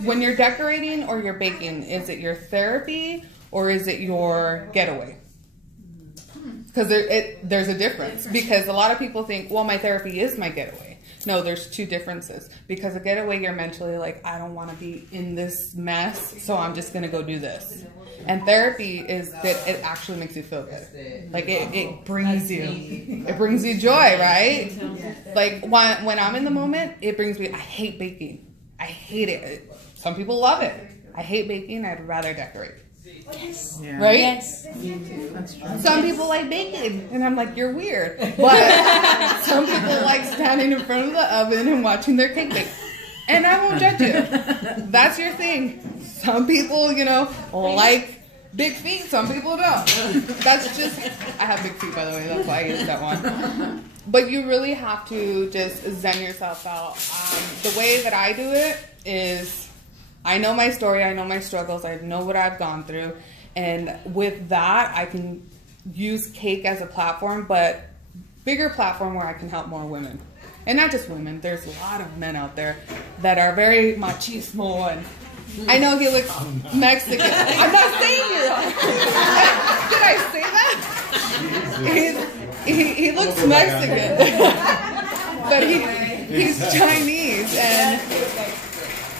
when you're decorating or you're baking, is it your therapy or is it your getaway? Because there's a difference. Because a lot of people think, well, my therapy is my getaway. No, there's two differences. Because a getaway, you're mentally like, I don't want to be in this mess, so I'm just going to go do this. And therapy is that it actually makes you feel good. Like it brings you joy, right? Like when I'm in the moment, it brings me, I hate baking. I hate it. Some people love it. I hate baking. I'd rather decorate. Yes. Yeah. Right? Yes. That's true. Some people like baking, and I'm like, you're weird. But some people like standing in front of the oven and watching their cake bake. And I won't judge you. That's your thing. Some people, like big feet. Some people don't. That's just, I have big feet, by the way. That's why I use that one. But you really have to just zen yourself out. The way that I do it is, I know my story, I know my struggles, I know what I've gone through, and with that, I can use cake as a platform, but bigger platform where I can help more women. And not just women, there's a lot of men out there that are very machismo, and I know he looks Mexican. I'm not saying you are. Did I say that? He looks Mexican, but he's Chinese, and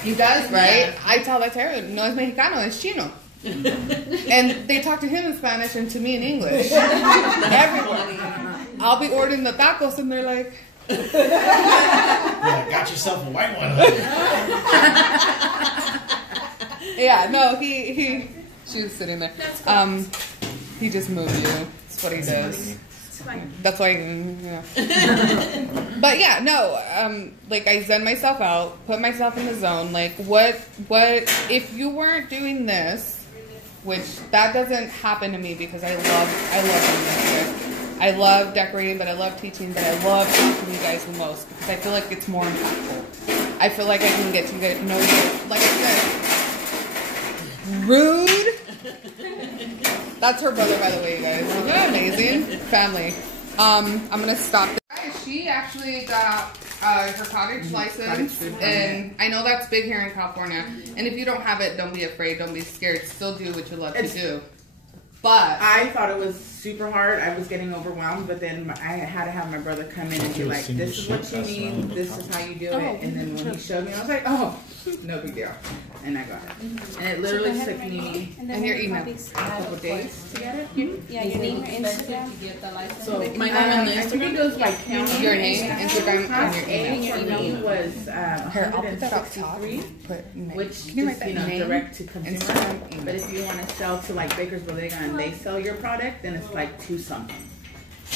he does, right? Yeah. I tell that to everyone. No es mexicano, es chino. And they talk to him in Spanish and to me in English. Everybody. I'll be ordering the tacos and they're like, yeah, got yourself a white one. Yeah, no, she was sitting there. He just moved you. That's what he does. That's why, But yeah, no, like I zen myself out, put myself in the zone. Like what, if you weren't doing this, which that doesn't happen to me because I love doing this. I love decorating, but I love teaching, but I love talking to you guys the most because I feel like it's more impactful. I feel like I can get to know you. Like I said, rude. That's her brother, by the way, you guys. Isn't that amazing? Family. I'm gonna stop there. She actually got her cottage license, and I know that's big here in California. And if you don't have it, don't be afraid, don't be scared. Still do what you love to do. But I thought it was super hard. I was getting overwhelmed, but then I had to have my brother come in and be like, "This is what you need. This is how you do it." And then when he showed me, I was like, "Oh, no big deal." And I got it. And it literally took me and your email a couple days to get it. Yeah, your name, Instagram. To get the license. So my name and Instagram. I think it goes by county. Your name, Instagram, and your email. For me was Here, I'll put that up top. Which is direct to consumer. But if you want to sell to like BakersBodega and they sell your product, then it's like 2 something,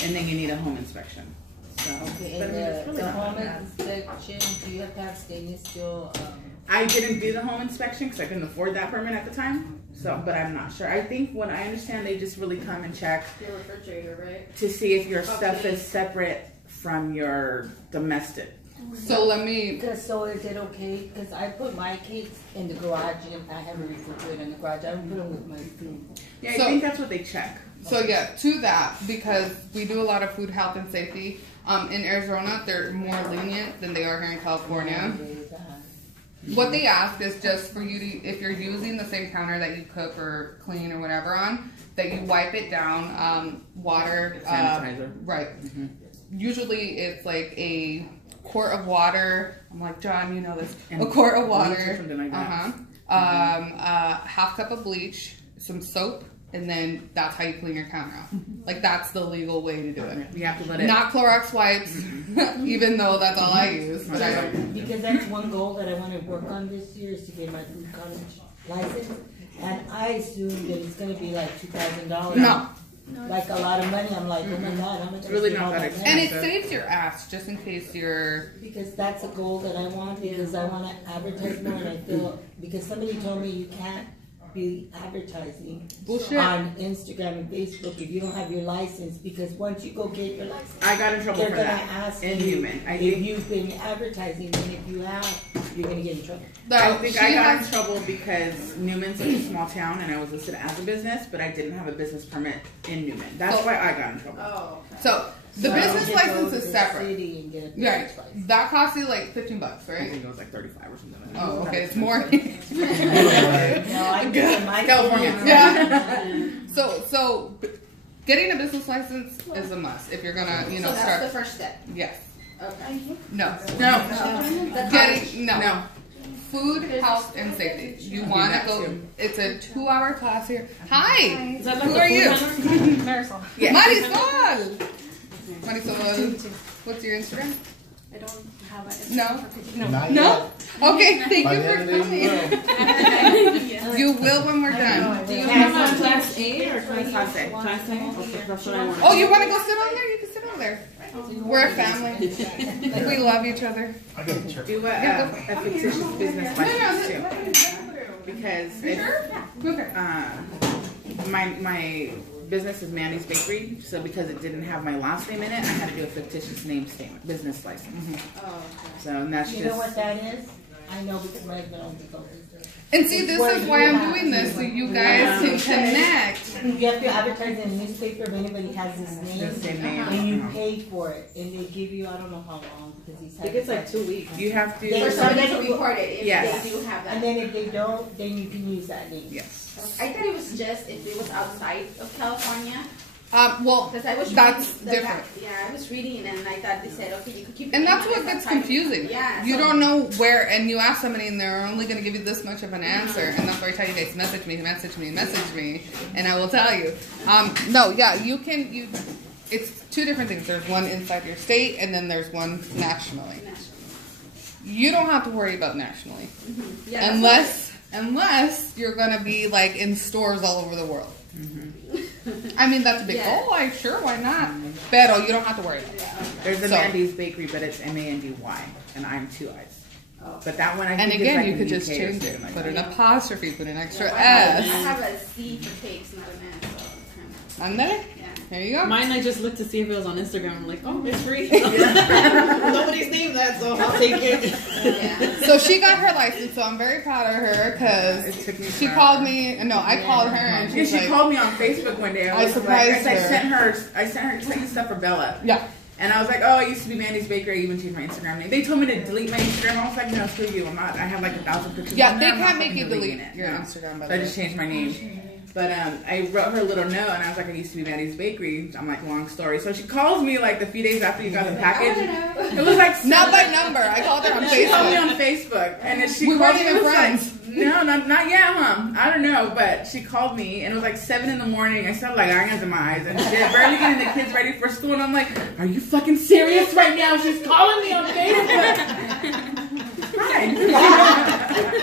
and then you need a home inspection. So, okay, and the home inspection, do you have to have stainless steel? I didn't do the home inspection because I couldn't afford that permit at the time. So, but I'm not sure. I think what I understand, they just really come and check your refrigerator, right? To see if your stuff is separate from your domestic. So let me. So is it okay? Because I put my cakes in the garage, and I have a refrigerator in the garage. I don't put them with my food. Yeah, I think that's what they check. So yeah, to that, because we do a lot of food, health, and safety. In Arizona, they're more lenient than they are here in California. What they ask is just for you to, if you're using the same counter that you cook or clean or whatever on, that you wipe it down, water, sanitizer. Right. Mm-hmm. Usually it's like a quart of water. I'm like, John, you know this. A quart of water. Like that. Half cup of bleach, some soap, and then that's how you clean your counter off. Like that's the legal way to do it. You have to let it. Not Clorox wipes, even though that's all I use. But I don't. Because that's one goal that I want to work on this year is to get my food cottage license, and I assume that it's going to be like $2,000. No. Like a lot of money. I'm like, oh my God, how much? It's really not that expensive. And it saves your ass just in case you're. Because that's a goal that I want. Because I want to advertise more, and I feel because somebody told me you can't be advertising on Instagram and Facebook if you don't have your license, because once you go get your license, I got in trouble for that. They're gonna ask you if you've been advertising, and if you have, you're gonna get in trouble. I think I got in trouble because Newman's such a small town, and I was listed as a business, but I didn't have a business permit in Newman. That's why I got in trouble. Oh. Okay. The business Just go license to is the separate. city and get a Right. business license. That costs you like $15, I right? think it was like 35 or something like that. Oh, okay. It's more. No, I get my California. city. Yeah. So getting a business license is a must if you're gonna, So that's start. the first step. Yes. Okay. No. No. Getting no. No. Food, health, and safety. You want to that go. too. It's a 2-hour class here. Hi. Is that Who like are you? Marisol. Yeah. Marisol. Marisol. What's your Instagram? I don't have an No. Not No. Okay. Thank By you the for end of this coming. world. You will when we're done. Do you Yeah, have so- a class A or class Class A. Class A? Okay, that's what I want. Oh, you want to go sit over there? You can sit over there. We're a family. We love each other. I go to church. Do a fictitious business license too. Because Okay. my business is Mandy's Bakery, so because it didn't have my last name in it, I had to do a fictitious name statement, business license. Oh, okay. So and that's You just know what that is? I know because my husband owns a grocery store. And see, this is why I'm doing this, so you guys can connect. You have to advertise in a newspaper if anybody has his name, the same name. and you pay for it, and they give you, I don't know how long, because he's I think it's like 2 weeks. You have They- For to. somebody to report it if Yes. they do have that. And then if they don't, then you can use that name. Yes. I thought it was just if it was outside of California. Well, Because I was that's reading different. Yeah, I was reading and I thought they said, okay, you could keep. And it that's in what as gets outside. confusing. Yeah. You so- don't know where, and you ask somebody, and they're only going to give you this much of an answer, and that's why I tell you guys, message me, and I will tell you. No, yeah, you can. It's two different things. There's one inside your state, and then there's one nationally. You don't have to worry about nationally, Yeah, unless you're going to be like in stores all over the world. I mean, that's a big Yeah. goal. Sure, why not? Pero you don't have to worry about that. There's a So- Mandy's Bakery, but it's Mandy, and I'm 2 I's. But that one I And think again, is like you in could the just UK or change something it. like Put that. an apostrophe, put an extra I S. have a C for cakes, not an S. So kind Ándale. of, yeah. There you go. Mine, I just looked to see if it was on Instagram. I'm like, oh, it's free. Nobody's named that, so I'll take it. Yeah. So she got her license, so I'm very proud of her It because took me she forever. called me. No, I called her and Yeah, she's she like, called me on Facebook one day. I was surprised like, her. I sent you stuff for Bella. yeah. And I was like, oh, I used to be Mandy's Bakery. I even changed my Instagram name. They told me to delete my Instagram. I was like, no, screw you. I'm not. I have like 1,000 pictures. Yeah, on they there. I'm not can't make fucking you deleting delete it. your No. Instagram, by So I the just way. changed my name. But I wrote her a little note, and I was like, I used to be Mandy's Bakery. I'm like, long story. So she calls me like a few days after you got the package. It was like Not by number. I called her on She called me Facebook. on Facebook, and then she We called weren't me. even It was friends. like, no, not yet, huh? I don't know, but she called me, and it was like 7 in the morning. I started like ironing in my eyes and shit, barely getting the kids ready for school, and I'm like, are you fucking serious right now? She's calling me on Facebook. Hi.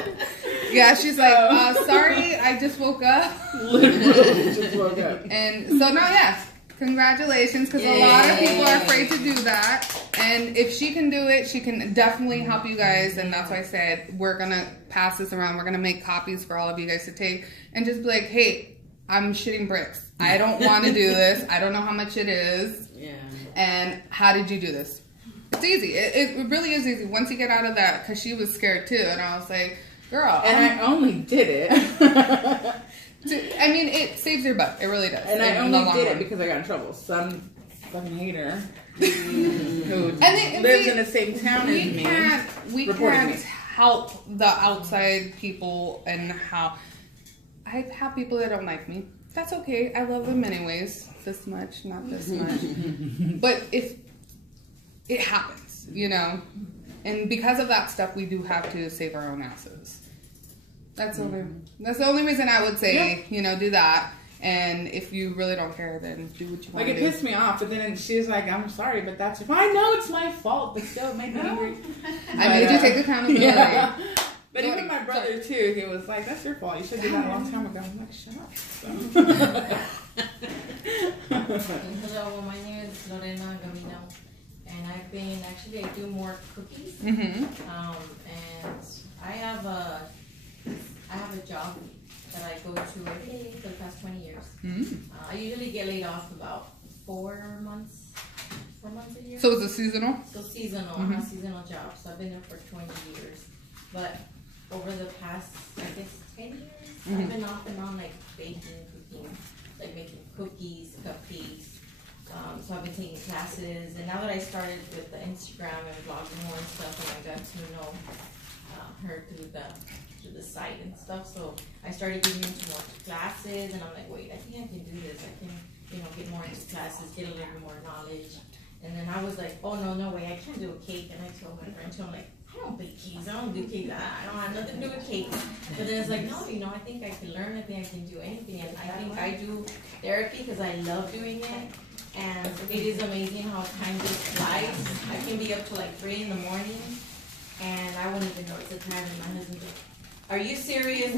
Yeah, she's like, sorry, I just woke up. Literally just woke up. And so now, yes, congratulations, because a lot of people are afraid to do that. And if she can do it, she can definitely help you guys. And that's why I said we're going to pass this around. We're going to make copies for all of you guys to take and just be like, hey, I'm shitting bricks. I don't want to do this. I don't know how much it is. Yeah. And how did you do this? It's easy. It really is easy once you get out of that, because she was scared too. And I was like, girl. And I only did it. I mean, it saves your butt. It really does. And I in the only long did run. it because I got in trouble. Some fucking hater who And lives see, in the same town as me. We reported can't me. help the outside people and how I have people that don't like me. That's okay. I love them anyways. This much, not this much. But if it happens, you know, and because of that stuff, we do have to save our own asses. That's the only reason I would say, you know, do that. And if you really don't care, then do what you want Like, to it do. pissed me off, but then she was like, I'm sorry, but that's I know it's my fault, but still it made me angry. I made you take accountability. Yeah. But Sorry. even my brother, too, he was like, that's your fault. You should do that a long time ago. I'm like, shut up. So. Hello, my name is Lorena Gamino, and I do more cookies. Mm-hmm. And I have a job that I go to every day for the past 20 years. Mm-hmm. I usually get laid off about 4 months a year. So it's a seasonal? So seasonal, Mhm. I'm a seasonal job. So I've been there for 20 years. But over the past, I guess, 10 years, Mhm. I've been off and on like baking, cooking, like making cookies, cupcakes, So I've been taking classes, and now that I started with the Instagram and vlogging more and stuff, and I got to know her through the site and stuff, so I started getting into more classes, and I'm like, wait, I think I can do this. I can, get more into classes, get a little bit more knowledge. And then I was like, oh, no way, I can't do a cake. And I told my friend, I'm like, I don't bake cakes, I don't do cakes, I don't have nothing to do with cakes. But then it's like, no, I think I can learn, I think I can do anything. And I think I do therapy because I love doing it. And it is amazing how time just flies. I can be up till like 3 in the morning, and I won't even notice the time. And my husband just, are you serious? Do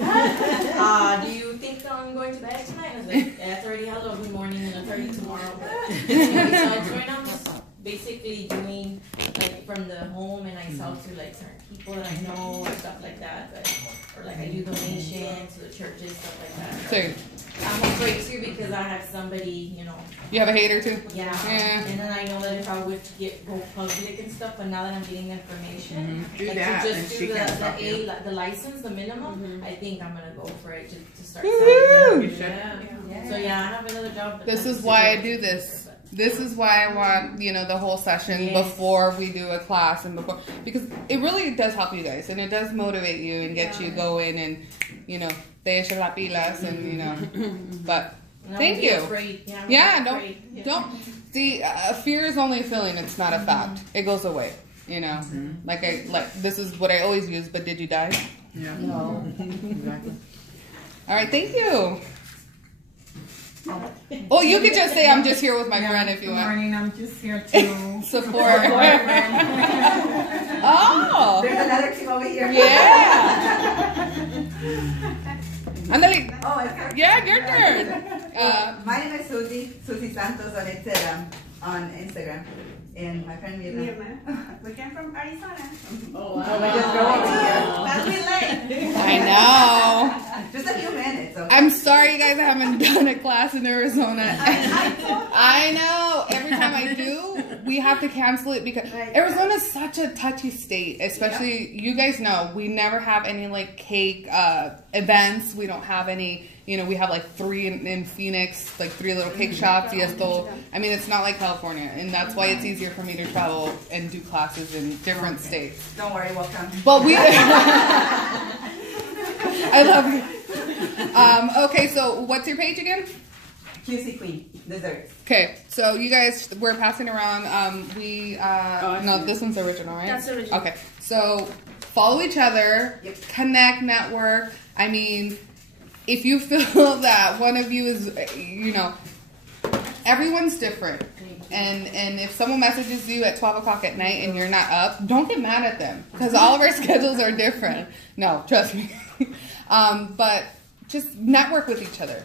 you think I'm going to bed tonight? I was like, yeah, it's already hello, good morning, and it's already tomorrow. But besides, right now I'm just basically doing like from the home, and I sell to like certain people that I know or stuff like that. Or like I do donations to the churches, stuff like that. Same. I'm afraid too because I have somebody, You have a hater too? Yeah. And then I know that if I would go public and stuff, but now that I'm getting the information, Do like that, to and just she do can stop you. the license, the minimum, I think I'm gonna go for it to start Woo-hoo! selling. You should. Yeah. So yeah, I have another job. But This I'm is why I super do excited, this. but- This is why I want, the whole session Yes. before we do a class and before, because it really does help you guys and it does motivate you and get you going and, te echa las pilas and, but And I thank won't be you. afraid. Yeah, Yeah, I'm afraid. don't, see, fear is only a feeling, it's not a fact. It goes away, Like this is what I always use, but did you die? Yeah. No. Exactly. All right, thank you. Oh, you could just say I'm just here with my friend if you Good want. morning, I'm just here to Support. Oh. There's another team over here. Yeah. Andale. Oh, it's her. Yeah, your turn. My name is Susie Santos on Instagram, and my friend Mirna. We came from Arizona. Oh, wow. So we just drove over here. That's me late. I know. Just a few minutes. Okay? I'm sorry, you guys, I haven't done a class in Arizona. I know. Every time I do, we have to cancel it because Arizona's such a touchy state. Especially, you guys know, we never have any like cake events. We don't have any. We have like 3 in Phoenix, like 3 little cake shops. Yes, though. I mean, it's not like California, and that's why it's easier for me to travel and do classes in different states. Don't worry, we'll come. But we. I love you. Okay, so what's your page again? QC Queen, desserts. Okay, so you guys, we're passing around. No, this one's original, right? That's original. Okay, so follow each other, connect, network. I mean, if you feel that one of you is, everyone's different. And if someone messages you at 12 o'clock at night and you're not up, don't get mad at them because all of our schedules are different. No, trust me. But just network with each other.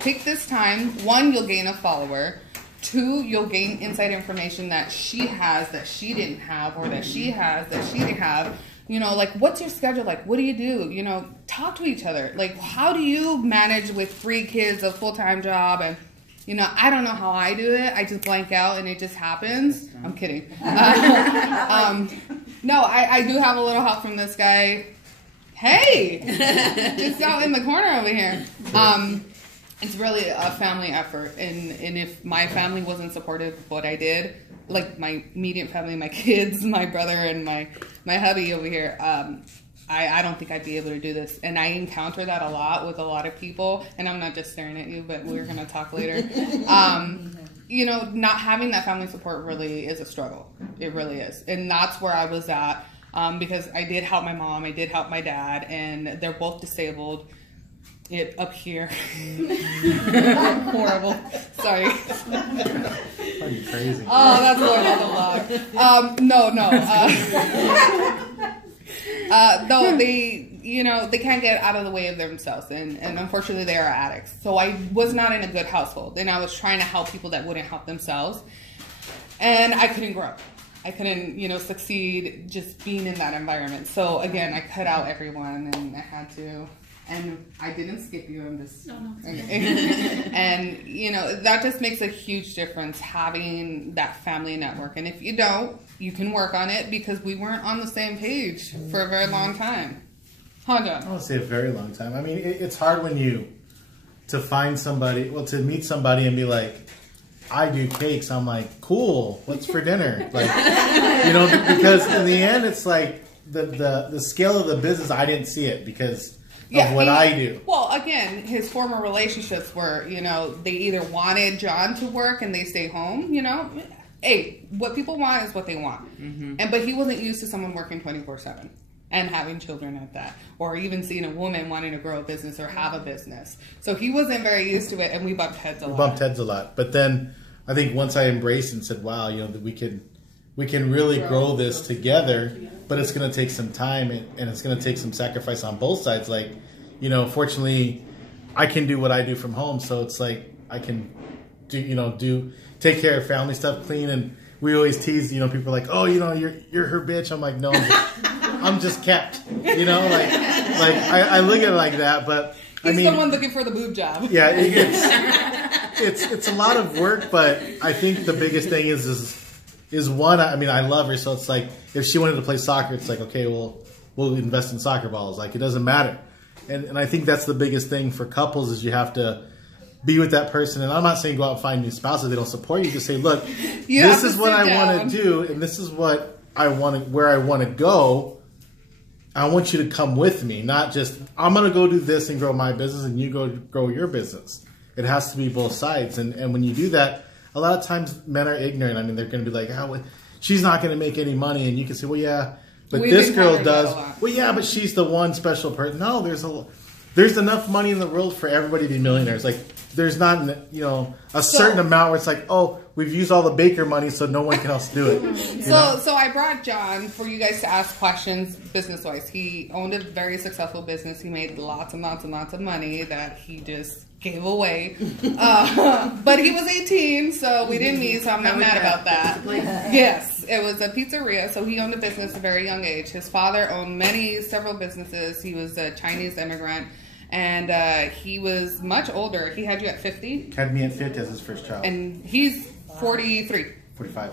Pick this time. 1, you'll gain a follower. 2, you'll gain inside information that she has that she didn't have or that she has that she didn't have. Like, what's your schedule like? What do you do? Talk to each other. Like, how do you manage with 3 kids, a full-time job? And, I don't know how I do it. I just blank out and it just happens. I'm kidding. No, I do have a little help from this guy. Hey! Just out in the corner over here. It's really a family effort. And if my family wasn't supportive of what I did, like my immediate family, my kids, my brother, and my hubby over here, I don't think I'd be able to do this. And I encounter that a lot with a lot of people. And I'm not just staring at you, but we're going to talk later. Not having that family support really is a struggle. It really is. And that's where I was at because I did help my mom. I did help my dad. And they're both disabled. Up here. Horrible. Sorry. Fucking crazy. Oh, that's going on the vlog. No. Though they can't get out of the way of themselves, and unfortunately they are addicts. So I was not in a good household, and I was trying to help people that wouldn't help themselves, and I couldn't grow. I couldn't, succeed just being in that environment. So again, I cut out everyone, and I had to. And I didn't skip you, I'm just... No. And, that just makes a huge difference, having that family network. And if you don't, you can work on it, because we weren't on the same page for a very long time. Honda. I won't say a very long time. I mean, it's hard to find somebody, to meet somebody and be like, I do cakes. I'm like, cool. What's for dinner? Like, you know, because in the end, it's like the scale of the business. I didn't see it because of what I do. Well, again, his former relationships were, you know, they either wanted John to work and they stay home. You know, hey, what people want is what they want. But he wasn't used to someone working 24/7. And having children at that, or even seeing a woman wanting to grow a business or have a business. So he wasn't very used to it, and we bumped heads a lot. But then I think once I embraced and said, "Wow, you know, that we can really grow this together," but it's going to take some time and it's going to take some sacrifice on both sides. Like, you know, fortunately, I can do what I do from home, so it's like I can take care of family stuff, clean, and we always tease. You know, people are like, "Oh, you know, you're her bitch." I'm like, no. I'm just kept, you know, like I look at it like that, but he's someone looking for the boob job. Yeah, it's a lot of work, but I think the biggest thing is one. I mean, I love her, so it's like if she wanted to play soccer, it's like, okay, well, we'll invest in soccer balls. Like, it doesn't matter, and I think that's the biggest thing for couples is you have to be with that person. And I'm not saying go out and find new spouses; they don't support you. Just say, look, this is what I want to do, and this is what I want, where I want to go. I want you to come with me, not just, I'm going to go do this and grow my business and you go grow your business. It has to be both sides. And when you do that, a lot of times men are ignorant. I mean, they're going to be like, oh, she's not going to make any money. And you can say, well, yeah, but this girl does. Well, yeah, but she's the one special person. No, there's enough money in the world for everybody to be millionaires. Like, there's not, you know, a certain amount where it's like, oh, we've used all the baker money, so no one else do it. So I brought John for you guys to ask questions business-wise. He owned a very successful business. He made lots and lots and lots of money that he just gave away. But he was 18, so we didn't meet, so I'm not mad about that. Yes, it was a pizzeria, so he owned a business at a very young age. His father owned several businesses. He was a Chinese immigrant. And he was much older. He had you at 50? Had me at 50 as his first child. And he's 43. 45.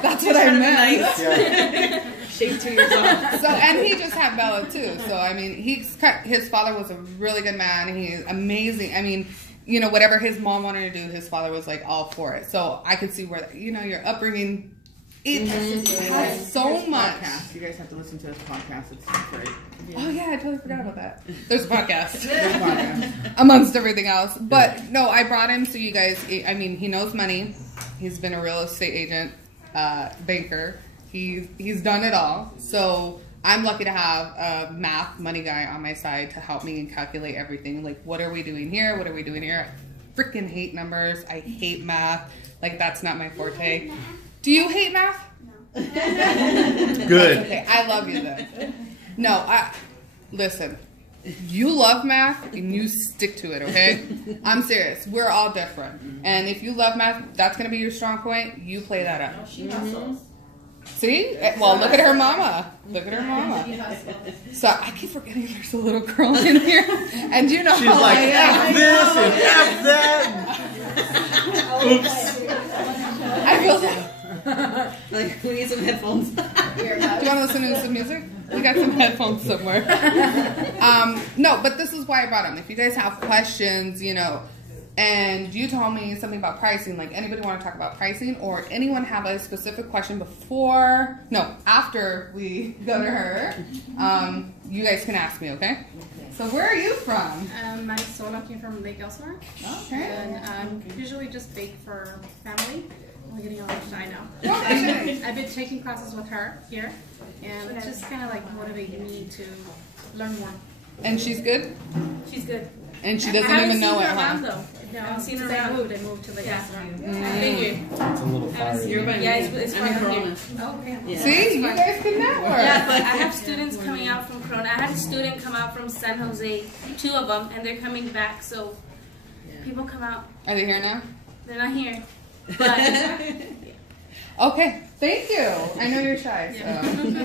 That's what I meant. Yeah. Shave 2 years off. So, and he just had Bella too. So, I mean, his father was a really good man. He's amazing. I mean, you know, whatever his mom wanted to do, his father was like all for it. So I could see where, you know, your upbringing, it has so much. Podcast. You guys have to listen to his podcast. It's great. Oh yeah, I totally forgot about that. There's a podcast. Amongst everything else. But no, I brought him so you guys, I mean, he knows money. He's been a real estate agent, banker. He's done it all. So I'm lucky to have a math money guy on my side to help me calculate everything. Like, what are we doing here? What are we doing here? I freaking hate numbers. I hate math. Like, that's not my forte. Do you hate math? No. Good. Okay, I love you then. No, listen. You love math and you stick to it, okay? I'm serious. We're all different. And if you love math, that's going to be your strong point. You play that up. See? Well, look at her mama. Look at her mama. So I keep forgetting there's a little girl in here. And you know she's how like, I am. F this and F that. Oops. I feel like, we need some headphones. Do you want to listen to some music? We got some headphones somewhere. No, but this is why I brought them. If you guys have questions, you know, and you told me something about pricing, like anybody want to talk about pricing, or anyone have a specific question after we go to her, you guys can ask me, okay? So where are you from? Marisol, came from Lake Elsinore. Okay. And usually just bake for family. We're getting a little shy now. Okay. I've been taking classes with her here, and it's just kind of like motivating me to learn more. And she's good? She's good. And she doesn't even know it, huh? No, I've seen her around. I moved to Lake Elsinore. Thank you. It's a little far. Yeah, it's from Corona. Oh, okay. Yeah. See, you guys can network. Yeah, but I have students coming out from Corona. I had a student come out from San Jose, 2 of them, and they're coming back. So people come out. Are they here now? They're not here. But okay, thank you. I know you're shy, so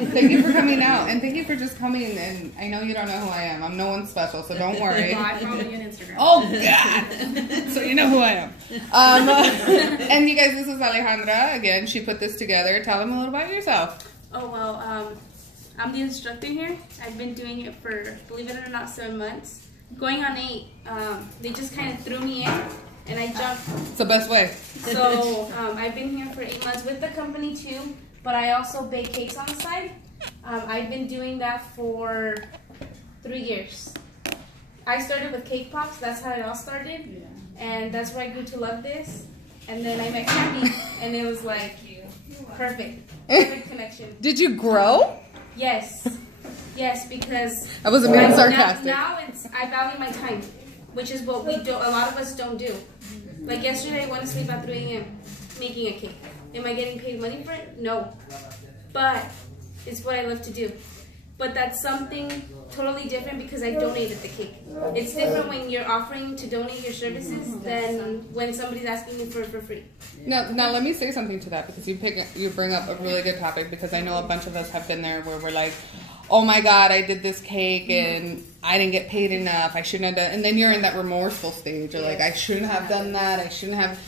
thank you for coming out, and thank you for just coming. And I know you don't know who I am. I'm no one special, so don't worry. I follow you on Instagram. Oh God! So you know who I am. And you guys, this is Alejandra again. She put this together. Tell them a little about yourself. oh well, I'm the instructor here. I've been doing it for, believe it or not, 7 months. going on 8, they just kind of threw me in, and I jumped. It's the best way. So I've been here for 8 months with the company too, but I also bake cakes on the side. I've been doing that for 3 years. I started with cake pops. That's how it all started, and that's where I grew to love this. And then I met Candy, and it was like perfect connection. Did you grow? Yes, because I wasn't being sarcastic. Now I value my time, which is what we do. A lot of us don't do. Like yesterday, I went to sleep at 3 a.m. making a cake. Am I getting paid money for it? No, but it's what I love to do. But that's something totally different because I donated the cake. It's different when you're offering to donate your services than when somebody's asking you for it for free. Now let me say something to that because you bring up a really good topic because I know a bunch of us have been there where we're like, oh my God, I did this cake and I didn't get paid enough. I shouldn't have done. And then you're in that remorseful stage. You're like, I shouldn't have done that. I shouldn't have.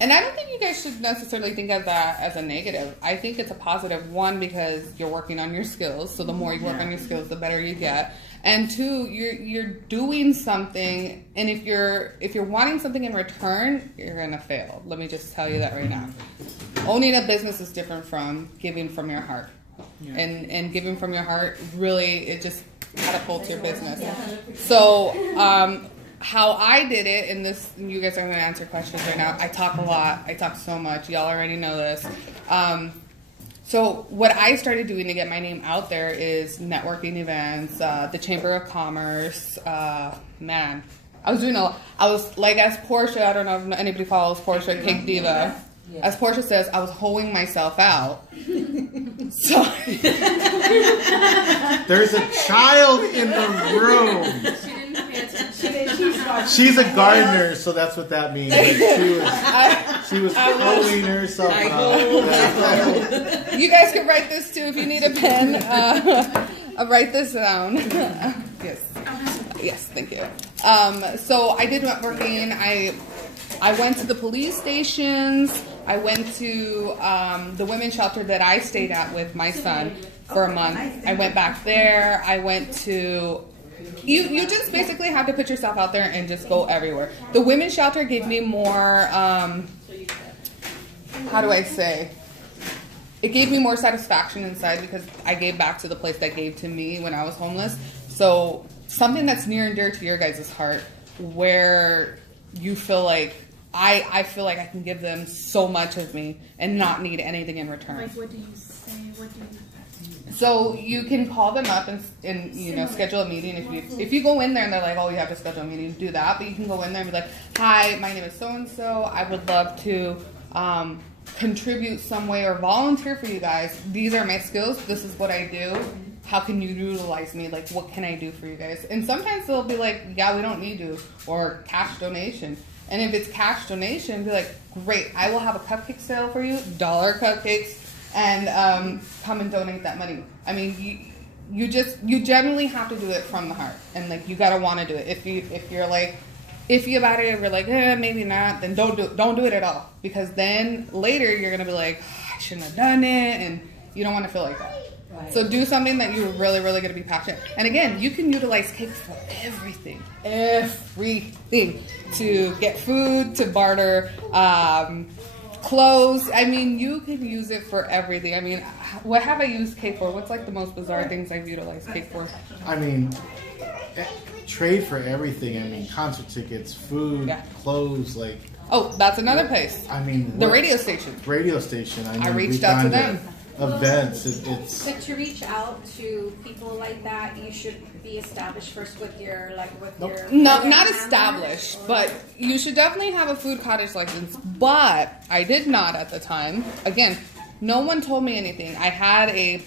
And I don't think you guys should necessarily think of that as a negative. I think it's a positive, one, because you're working on your skills. So the more you work on your skills, the better you get. And two, you're doing something, and if you're wanting something in return, you're gonna fail. Let me just tell you that right now. Owning a business is different from giving from your heart. Yeah. And giving from your heart, really, it just catapults your business. So, how I did it, and this, you guys are going to answer questions right now. I talk a lot. I talk so much. Y'all already know this. So what I started doing to get my name out there is networking events, the Chamber of Commerce. Man, I was doing I was like, as Portia, I don't know if anybody follows Portia, Cake Diva. As Portia says, I was hoeing myself out. So there's a child in the room. She's a gardener, so that's what that means. She was hoeing herself out. You guys can write this too if you need a pen. Write this down. Yes, thank you. So I did networking. I went to the police stations. I went to the women's shelter that I stayed at with my son for a month. I went back there. I went to... You just basically have to put yourself out there and just go everywhere. The women's shelter gave me more... how do I say? It gave me more satisfaction inside because I gave back to the place that gave to me when I was homeless. So something that's near and dear to your guys' heart where you feel like... I feel like I can give them so much of me and not need anything in return. Like, what do you say? What do you... So you can call them up and you know, schedule a meeting. If you go in there and they're like, oh, you have to schedule a meeting, do that. But you can go in there and be like, hi, my name is so-and-so. I would love to contribute some way or volunteer for you guys. These are my skills. This is what I do. How can you utilize me? Like, what can I do for you guys? And sometimes they'll be like, yeah, we don't need you. Or cash donation. And if it's cash donation, be like, great, I will have a cupcake sale for you, $1 cupcakes, and come and donate that money. I mean, you generally have to do it from the heart, and like you gotta want to do it. If you're like iffy about it, if you're like, maybe not, then don't do it at all, because then later you're gonna be like, I shouldn't have done it, and you don't want to feel like that. Right. So do something that you're really, really going to be passionate. And again, you can utilize cakes for everything. To get food, to barter, clothes. I mean, you can use it for everything. I mean, what have I used cake for? What's like the most bizarre things I've utilized cake for? I mean, trade for everything. I mean, concert tickets, food, clothes, like... Oh, that's another place. I mean... The radio station. Radio station. I reached out to them. Events. But to reach out to people like that, you should be established first with your No, not established, but you should definitely have a food cottage license. But I did not at the time. Again, no one told me anything. I had a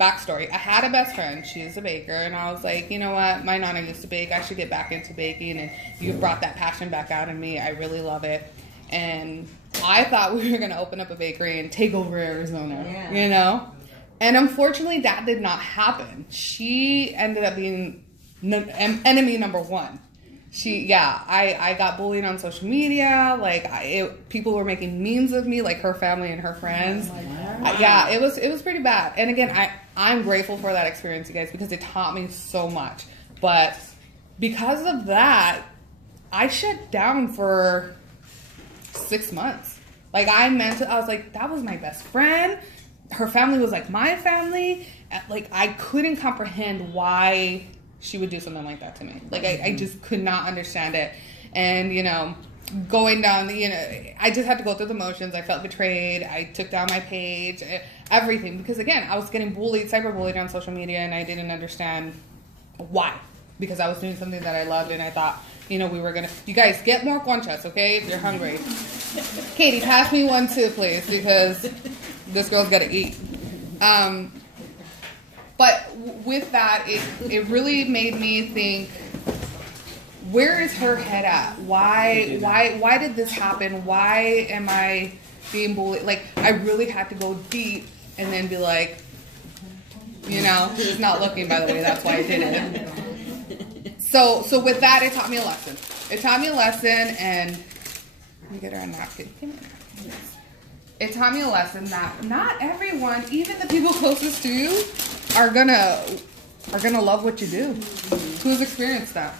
backstory. I had a best friend. She is a baker, and I was like, you know what? My nana used to bake. I should get back into baking, and you brought that passion back out in me. I really love it, and I thought we were going to open up a bakery and take over Arizona, you know? And unfortunately, that did not happen. She ended up being enemy number one. I got bullied on social media. Like, people were making memes of me, like her family and her friends. It was pretty bad. And again, I'm grateful for that experience, you guys, because it taught me so much. But because of that, I shut down for 6 months. Like, I was like, that was my best friend. Her family was like my family. Like, I couldn't comprehend why she would do something like that to me. Like, I just could not understand it. And, you know, going down, you know, I just had to go through the motions. I felt betrayed. I took down my page, everything. Because, again, I was getting bullied, cyberbullied on social media, and I didn't understand why. Because I was doing something that I loved, and I thought, you know, we were going to... You guys, get more conchas, okay, if you're hungry. Katie, pass me one too, please, because this girl's got to eat. But with that, it really made me think, where is her head at? Why did this happen? Why am I being bullied? Like, I really had to go deep and then be like, you know, she's not looking, by the way, that's why I did it. So with that, it taught me a lesson. It taught me a lesson, and let me get her a napkin. Give me a napkin. It taught me a lesson that not everyone, even the people closest to you, are gonna love what you do. Who's experienced that?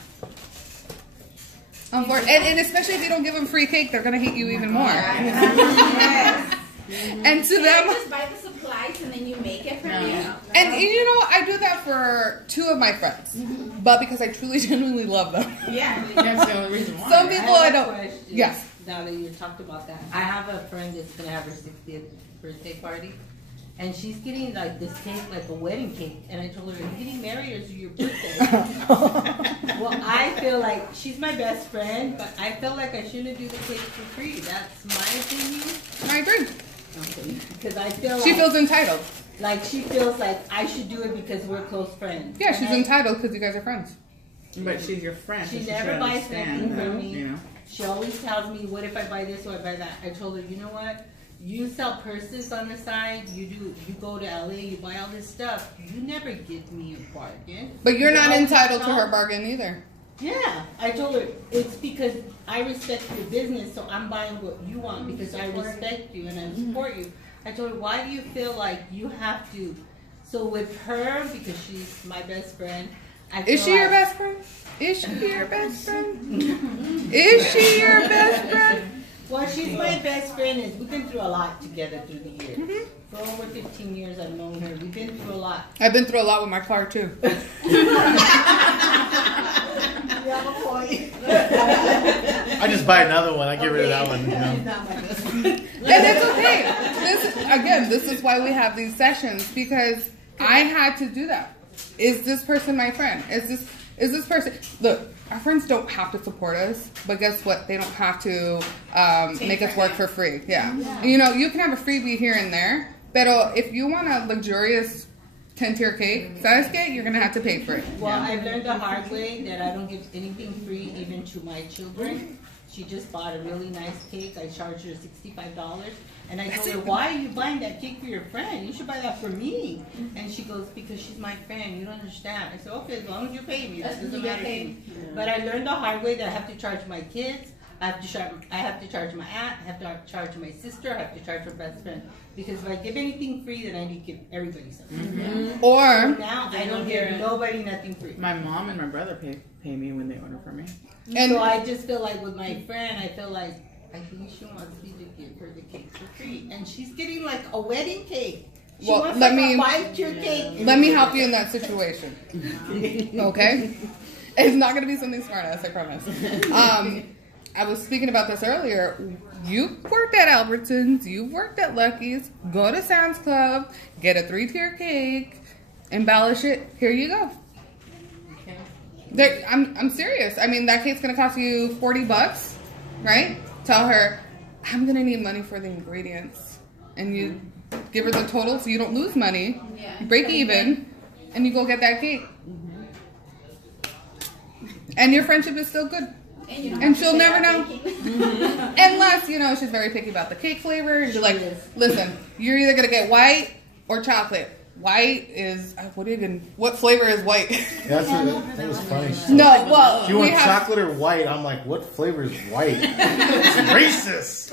And especially if you don't give them free cake, they're gonna hate you even more. Yes. And to them, just buy the supplies and then you make it for me. And you know, I do that for 2 of my friends, but because I truly, genuinely love them. Yeah, that's the only reason why. Some people I don't. Question. Yes. Now that you talked about that, I have a friend that's gonna have her 60th birthday party, and she's getting like this cake, like a wedding cake. And I told her, "Are you getting married or is it your birthday?" Well, I feel like she's my best friend, but I feel like I shouldn't do the cake for free. That's my opinion. I agree. Okay. Because I feel She like, feels entitled. like she feels like I should do it because we're close friends. Yeah, she's entitled because you guys are friends. But she's your friend. She so never should buys understand, anything for though, me. you know? She always tells me, what if I buy this or I buy that? I told her, you know what? You sell purses on the side. You go to LA, you buy all this stuff. You never give me a bargain. But you're You not always entitled to tell- her bargain either. Yeah, I told her, it's because I respect your business, so I'm buying what you want because I respect you and I support you. I told her, why do you feel like you have to? So with her, because she's my best friend, I feel Is she your like- best friend? Is she your best friend? Is she your best friend? Well, she's my best friend. We've been through a lot together through the years. For over 15 years I've known her. We've been through a lot. I've been through a lot with my car too. You have a point. I just buy another one. I get rid of that one. You know? And it's okay. This is why we have these sessions, because I had to do that. Is this person my friend? Is this person? Look, our friends don't have to support us, but guess what? They don't have to make us work for free. Yeah. You know, you can have a freebie here and there, but if you want a luxurious 10-tier cake, size cake, you're gonna have to pay for it. Well, I've learned the hard way that I don't give anything free, even to my children. She just bought a really nice cake. I charged her $65. And I told her, why are you buying that cake for your friend? You should buy that for me. And she goes, because she's my friend. You don't understand. I said, okay, as long as you pay me, that doesn't matter to me. But I learned the hard way that I have to charge my kids. I have to charge my aunt. I have to charge my sister. I have to charge her best friend. Because if I give anything free, then I need to give everybody something. Or now I don't give nobody nothing free. My mom and my brother pay me when they order for me. And so I just feel like with my friend, I feel like I think she wants me to give her the cake for free, and she's getting like a wedding cake. She well, wants let like me a 5-tier cake. let me help you in that situation. Okay, it's not going to be something smart ass, I promise. I was speaking about this earlier. You've worked at Albertsons, you've worked at Lucky's. Go to Sam's Club, get a 3-tier cake, embellish it. Here you go. I'm serious. I mean, that cake's gonna cost you $40, right? Tell her, I'm gonna need money for the ingredients, and you give her the total so you don't lose money. You break even, and you go get that cake, and your friendship is still good. And she'll never know, unless she's very picky about the cake flavor, and you're like, listen, you're either gonna get white or chocolate. White is what flavor is white? That was funny. No, well, if you want chocolate or white, I'm like, what flavor is white? It's racist.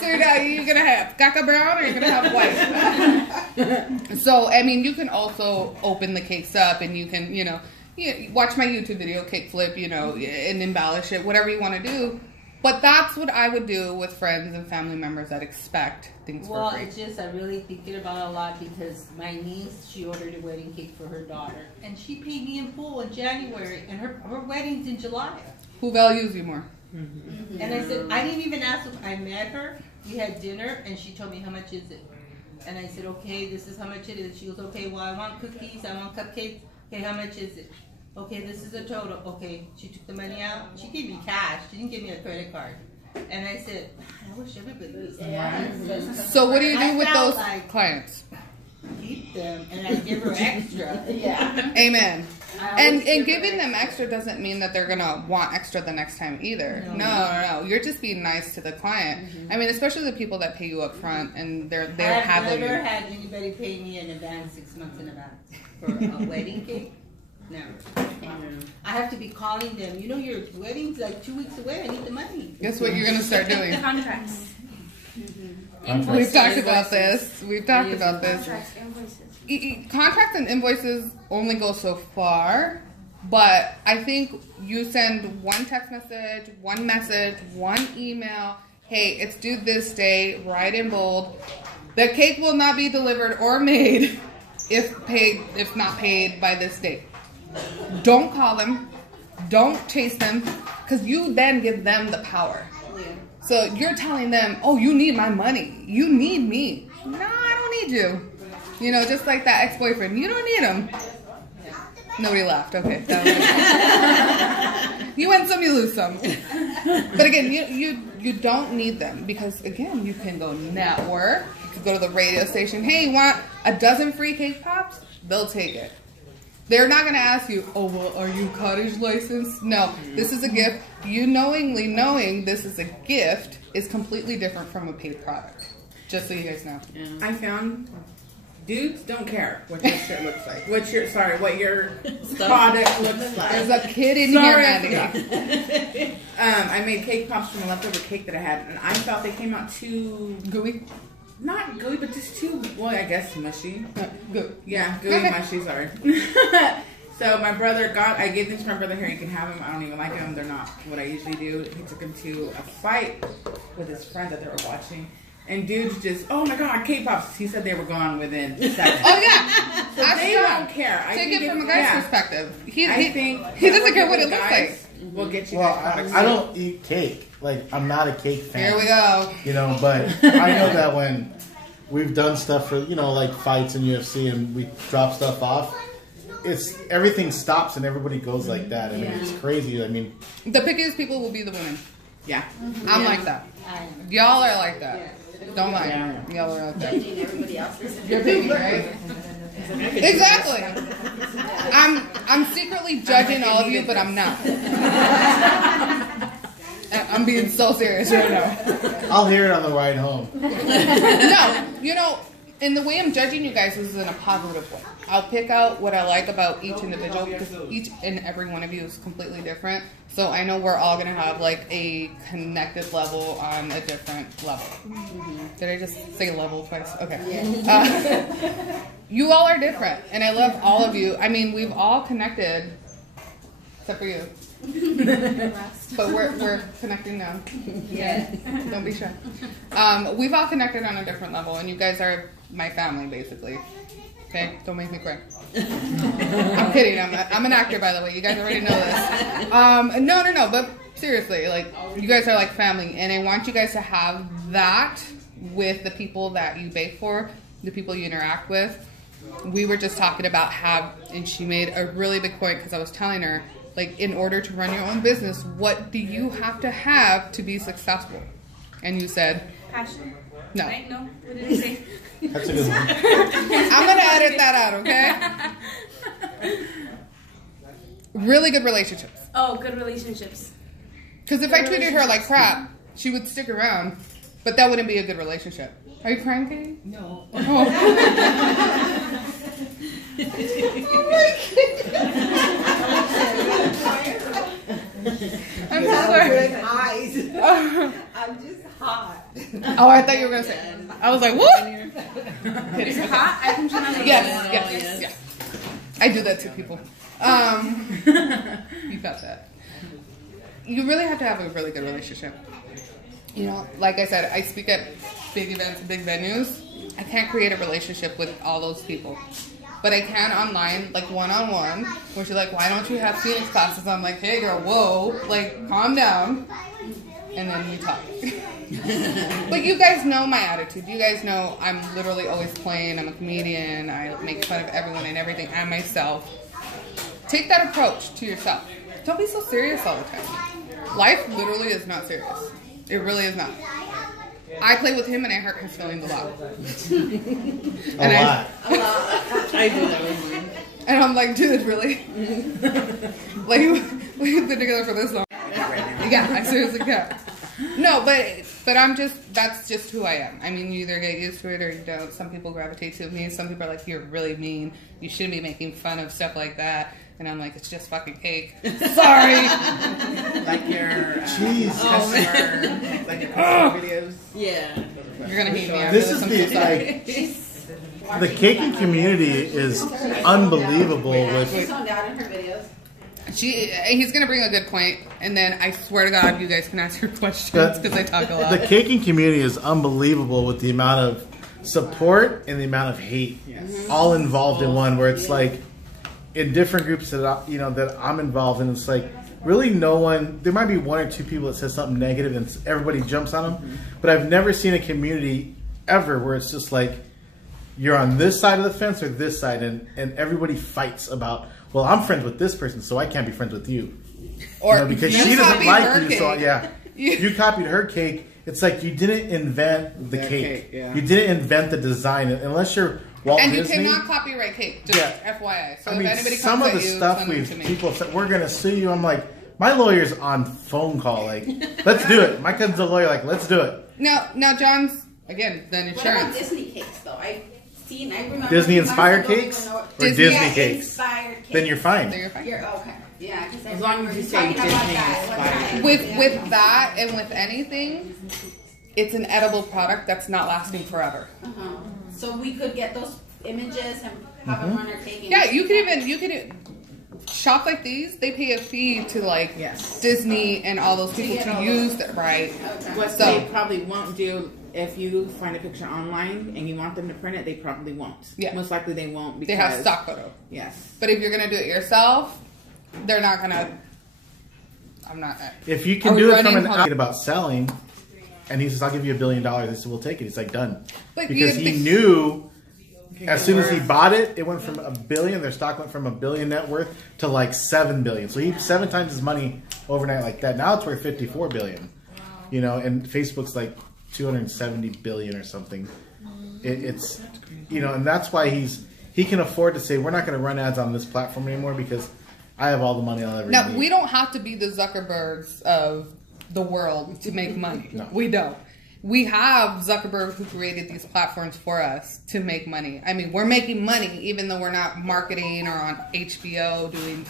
So you're gonna have caca brown or you're gonna have white. So I mean, you can also open the cakes up, and you can watch my YouTube video, cake flip, and embellish it, whatever you want to do. But that's what I would do with friends and family members that expect things for free. Well, it's just I'm really thinking about it a lot because my niece, she ordered a wedding cake for her daughter, and she paid me in full in January, and her wedding's in July. Who values you more? Mm-hmm. And I said, I didn't even ask her. I met her, we had dinner, and she told me, how much is it? And I said, okay, this is how much it is. She goes, okay, well, I want cookies, I want cupcakes. Okay, how much is it? Okay, this is a total. Okay, she took the money out. She gave me cash. She didn't give me a credit card. And I said, I wish everybody was like. So what do you do with those clients? Keep them, and I give her extra. Yeah. Amen. And giving them extra doesn't mean that they're gonna want extra the next time either. No. You're just being nice to the client. I mean, especially the people that pay you up front and they're I've never had anybody pay me in advance 6 months in advance for a wedding cake. Never. I have to be calling them. Your wedding's like 2 weeks away. I need the money. Guess what you're gonna start doing? Contracts. We've talked about this. Contracts and invoices only go so far, but I think you send one text message, one email. Hey, it's due this day. Write in bold. The cake will not be delivered or made if not paid by this date. Don't call them. Don't chase them, because you then give them the power. So you're telling them, oh, you need my money. You need me. No, I don't need you. Just like that ex-boyfriend. You don't need him. Nobody laughed. Okay. You win some, you lose some. But again, you don't need them because, again, you can go network. You could go to the radio station. Hey, you want a dozen free cake pops? They'll take it. They're not going to ask you, oh, well, are you cottage licensed? No, this is a gift. You knowingly knowing this is a gift is completely different from a paid product. Just so you guys know. Yeah. I found dudes don't care what your shit looks like. What your product looks like. There's a kid in here, Andy. I made cake pops from a leftover cake that I had, and I thought they came out too gooey. Not gooey, but just too, well, I guess mushy. Good. Yeah, gooey, mushy, sorry. So my brother I gave them to my brother here. You can have them. I don't even like them. They're not what I usually do. He took them to a fight with his friend that they were watching. And dudes just, oh my God, K-pops. He said they were gone within seconds. Oh yeah. So they don't care. Take it from a guy's perspective. He doesn't care what it looks like. We'll get you. Well, I don't eat cake. Like, I'm not a cake fan. Here we go. But I know that when we've done stuff for, like fights in UFC and we drop stuff off, everything stops and everybody goes like that. I mean, it's crazy. I mean, the pickiest people will be the women. Yeah. I'm like that. Y'all are like that. Don't lie. Y'all are like that. Everybody else is You're picky, right? Exactly. I'm secretly judging all of you, but I'm not. I'm being so serious right now. I'll hear it on the ride home. No, and the way I'm judging you guys is in a positive way. I'll pick out what I like about each individual because each and every one of you is completely different. So I know we're all going to have like a connected level on a different level. Did I just say level twice? Okay. You all are different, and I love all of you. I mean, we've all connected, except for you. But we're connecting now. Yeah. Don't be shy. We've all connected on a different level, and you guys are my family, basically. Okay? Don't make me cry. I'm kidding. I'm an actor, by the way. You guys already know this. No. But seriously, like, you guys are like family, and I want you guys to have that with the people that you bake for, the people you interact with. We were just talking about and she made a really big point because I was telling her, like, in order to run your own business, what do you have to be successful? And you said passion. No. Right? No. What did I say? That's a good one. I'm gonna edit that out, okay? Really good relationships. Oh, good relationships. Because if I treated her like crap, she would stick around, but that wouldn't be a good relationship. Are you crying, Katie? No. Oh. I'm so sorry. Good eyes. I'm just hot. Oh, I thought you were gonna say. I was like, what? Is it hot? I can turn on the Yes. I do that to people. You got that. You really have to have a really good relationship. You know, like I said, I speak at big events, big venues. I can't create a relationship with all those people. But I can online, like one-on-one, where she's like, why don't you have Phoenix classes? I'm like, hey girl, whoa, like calm down. And then we talk. But you guys know my attitude. You guys know I'm literally always playing. I'm a comedian. I make fun of everyone and everything and myself. Take that approach to yourself. Don't be so serious all the time. Life literally is not serious. It really is not. I play with him and I hurt his feelings a lot. A lot. I do that with mine. And I'm like, dude, really? Like, we've been together for this long. Yeah, I seriously can't. No, but I'm just, that's just who I am. I mean, you either get used to it or you don't. Some people gravitate to me. Some people are like, you're really mean. You shouldn't be making fun of stuff like that. And I'm like, it's just fucking cake. Sorry. Like your customer, like your customer videos. Yeah. You're gonna hate me after This is I'm the so sorry. the caking community is unbelievable with. She's on down in her videos. He's gonna bring a good point, and then I swear to God, you guys can ask your questions because I talk a lot. The caking community is unbelievable with the amount of support and the amount of hate, all involved in one. Where it's like in different groups that that I'm involved in, it's like really no one. There might be one or two people that says something negative, and everybody jumps on them. But I've never seen a community ever where it's just like you're on this side of the fence or this side, and everybody fights about. Well, I'm friends with this person, so I can't be friends with you. Or because she doesn't like you, so yeah. You copied her cake. It's like you didn't invent the cake. You didn't invent the design unless you're Walt Disney. And you cannot copyright cake, just FYI. So I mean, if anybody some comes of the at you, stuff people said, we're going to sue you. I'm like, my lawyer's on phone call. Like, let's do it. My cousin's a lawyer. Like, let's do it. Now, John's, again, then What insurance. about Disney cakes, though? I remember Disney-inspired cakes? Or Disney cakes? Inspired cakes. Then you're fine. Then you're fine. You're okay. Yeah, because As long as you say Disney-inspired. With that and with anything, it's an edible product that's not lasting forever. So we could get those images and have them on our cake. Yeah, you could shop like these. They pay a fee to like Disney and all those people to use that, right? What they probably won't do if you find a picture online and you want them to print it, they probably won't. Yeah, most likely they won't because they have stock photo. Yes, but if you're gonna do it yourself, they're not gonna. I'm not. If you can do it from an thinking about selling, and he says, "I'll give you $1 billion," I said, "We'll take it." He's like, "Done," because he knew. As soon as he bought it, it went from $1 billion. Their stock went from $1 billion net worth to like $7 billion. So he 7 times his money overnight like that. Now it's worth $54 billion. You know, and Facebook's like $270 billion or something. It's and that's why he can afford to say we're not going to run ads on this platform anymore because I have all the money I'll ever need. Now we don't have to be the Zuckerbergs of the world to make money. No. We don't. We have Zuckerberg who created these platforms for us to make money. I mean, we're making money even though we're not marketing or on HBO doing,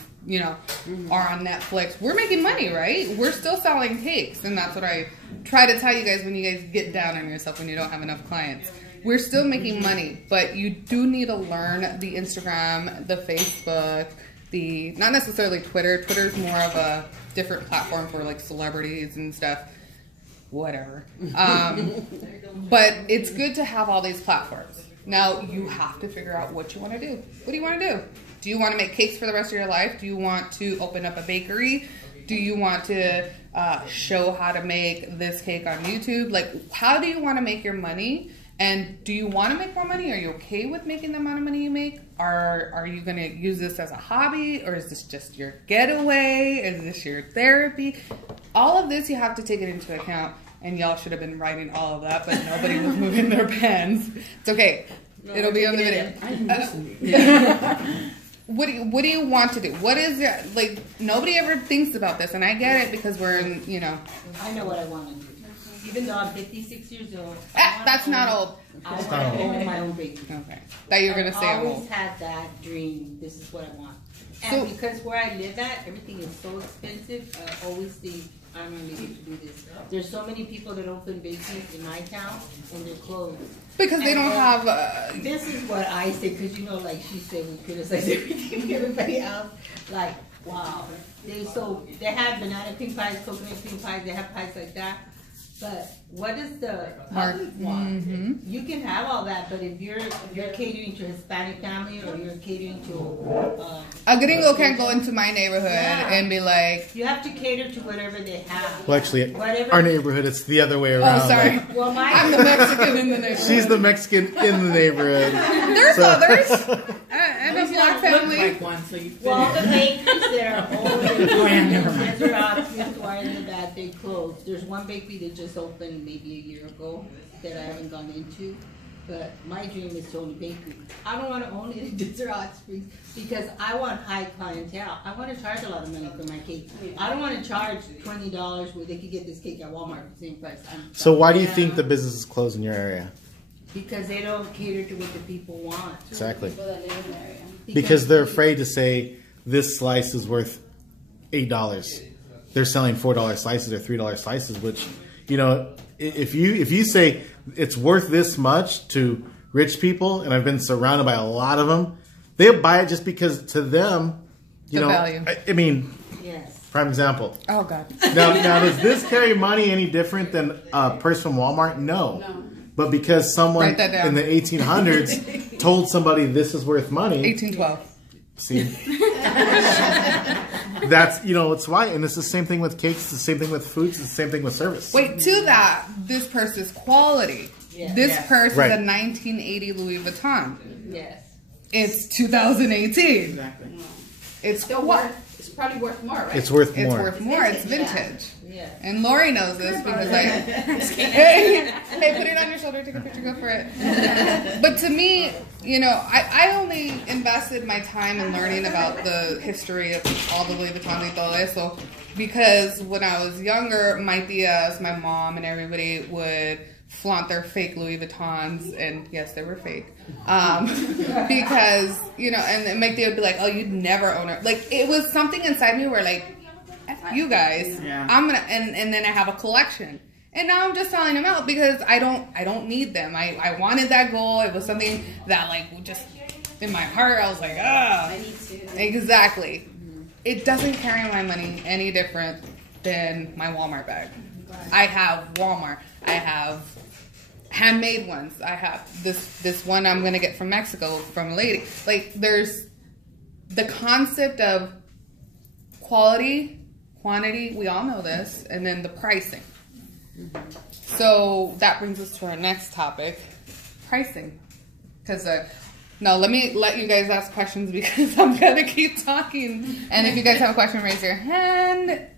or on Netflix. We're making money, right? We're still selling cakes. And that's what I try to tell you guys when you guys get down on yourself when you don't have enough clients. We're still making money, but you do need to learn the Instagram, the Facebook, not necessarily Twitter. Twitter's more of a different platform for like celebrities and stuff. Whatever. But it's good to have all these platforms. Now, you have to figure out what you want to do. What do you want to do? Do you want to make cakes for the rest of your life? Do you want to open up a bakery? Do you want to show how to make this cake on YouTube? Like, how do you want to make your money? And do you want to make more money? Are you okay with making the amount of money you make? Are you going to use this as a hobby? Or is this just your getaway? Is this your therapy? All of this you have to take it into account. And y'all should have been writing all of that, but nobody was moving their pens. It's okay. No, it'll be on the video. What do you want to do? What is it? Like, nobody ever thinks about this, and I get it because we're in, I know what I want to do. Even though I'm 56 years old. That's not old. I want to own my own bakery. Okay. That you're going to say I I'm always old. had that dream. This is what I want. And because where I live at, everything is so expensive, I always think I'm gonna get to do this. There's so many people that open bakeries in my town, and they're closed. Because they don't have... This is what I say, because you know, like she said, we criticize everything, everybody else. Like, wow. They have banana cream pies, coconut cream pies, they have pies like that. But what does the public want? You can have all that, but if you're catering to a Hispanic family or you're catering to a gringo can't go into my neighborhood and be like, you have to cater to whatever they have. Well, actually, our neighborhood, it's the other way around. Oh, sorry. Like, well, I'm the Mexican in the neighborhood. She's the Mexican in the neighborhood. There's others. And a black family. Like one, so you well, the bakeries that are open, they closed. There's one bakery that just opened maybe a year ago that I haven't gone into. But my dream is to own a bakery. I don't want to own it in Desert Hot Springs because I want high clientele. I want to charge a lot of money for my cake. I don't want to charge $20 where they could get this cake at Walmart for the same price. So why do you think the business is closed in your area? Because they don't cater to what the people want. Exactly. People that live in the area. Because they're afraid to say this slice is worth $8. They're selling $4 slices or $3 slices, which, you know, if you say it's worth this much to rich people, and I've been surrounded by a lot of them, they'll buy it just because to them, you know, value. I mean, yes. Prime example. Oh God. Now, does this carry money any different than a purse from Walmart? No. But because someone in the 1800s told somebody this is worth money. 1812. See? That's, you know, it's why. And it's the same thing with cakes, it's the same thing with foods, it's the same thing with service. Wait, to that, this purse is quality. Yeah. This purse is a Right. 1980 Louis Vuitton. Yes. It's 2018. Exactly. It's Still worth. It's probably worth more, right? It's worth more. It's worth more. It's vintage. Yeah. And Lori knows this because hey, put it on your shoulder, take a picture, go for it. But to me, you know, I only invested my time in learning about the history of all the Louis Vuitton y todo eso because when I was younger, my tias, my mom, and everybody would flaunt their fake Louis Vuittons, and yes, they were fake. Because, you know, and my tia would be like, oh, you'd never own it. Like, it was something inside me where, like, F you guys, I'm gonna, and then I have a collection. And now I'm just selling them out because I don't need them. I wanted that goal. It was something that, like, just in my heart, I was like, I need to. Exactly. It doesn't carry my money any different than my Walmart bag. I have Walmart. I have handmade ones. I have this one I'm gonna get from Mexico from a lady. Like, there's the concept of quality, quantity, we all know this, and then the pricing. So that brings us to our next topic, pricing. Because no, let me let you guys ask questions because I'm gonna keep talking. And if you guys have a question, raise your hand.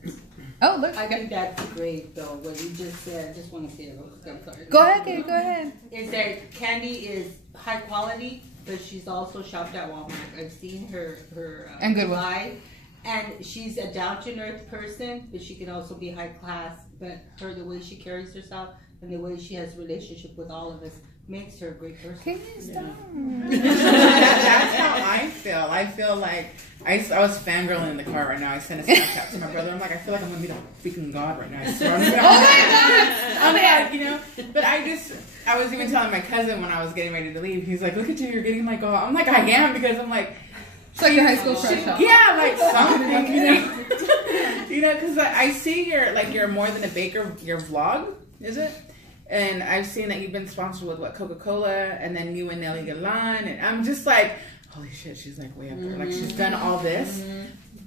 Oh, look. I think that's great, though, what you just said. I just want to say it real quick. I'm sorry. Go ahead, Katie, go ahead. Is that Candy is high quality, but she's also shopped at Walmart. I've seen her and Goodwill. live. And she's a down-to-earth person, but she can also be high class. But the way she carries herself and the way she has a relationship with all of us makes her a great person. That's how I feel. I feel like I was fangirling in the car right now. I sent a Snapchat to my brother. I'm like, I feel like I'm gonna meet a freaking god right now. I swear. Oh my god! I'm like, you know. But I was even telling my cousin when I was getting ready to leave. He's like, look at you, you're getting like, oh, I'm like, I am because I'm like. It's like your high school crush. Yeah, like something, you know. You know, because I see you're more than a baker. Your vlog, is it? And I've seen that you've been sponsored with Coca-Cola, and then you and Nelly Galan, and I'm just like, holy shit, she's like way up there. Like she's done all this,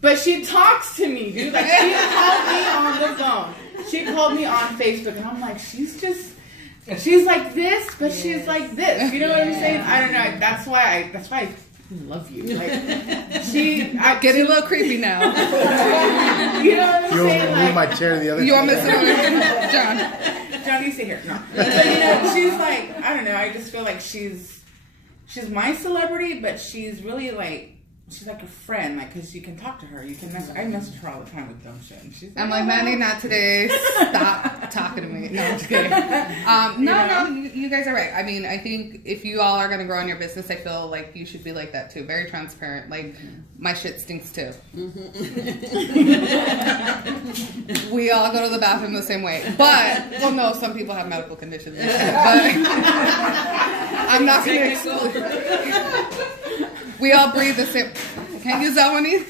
but she talks to me, dude. Like she called me on the phone. She called me on Facebook, and I'm like, she's like this, but she's like this. You know what I'm saying? I don't know. That's why I love you. Like I'm getting a little creepy now. You know what I'm saying? Move my chair the other. You want me to sit over John, you sit here. No, but you know, she's like, I don't know. I just feel like she's my celebrity, but she's really like she's like a friend, like, because you can talk to her. You can I message her all the time with dumb shit. And she's like, I'm like, Mandy, not today. Stop talking to me. No, I'm just kidding. No, you guys are right. I mean, I think if you all are going to grow in your business, I feel like you should be like that too. Very transparent. Like, my shit stinks too. We all go to the bathroom the same way. But, well, no, some people have medical conditions. But I'm not going to exclude. We all breathe the same. I can't use that one either.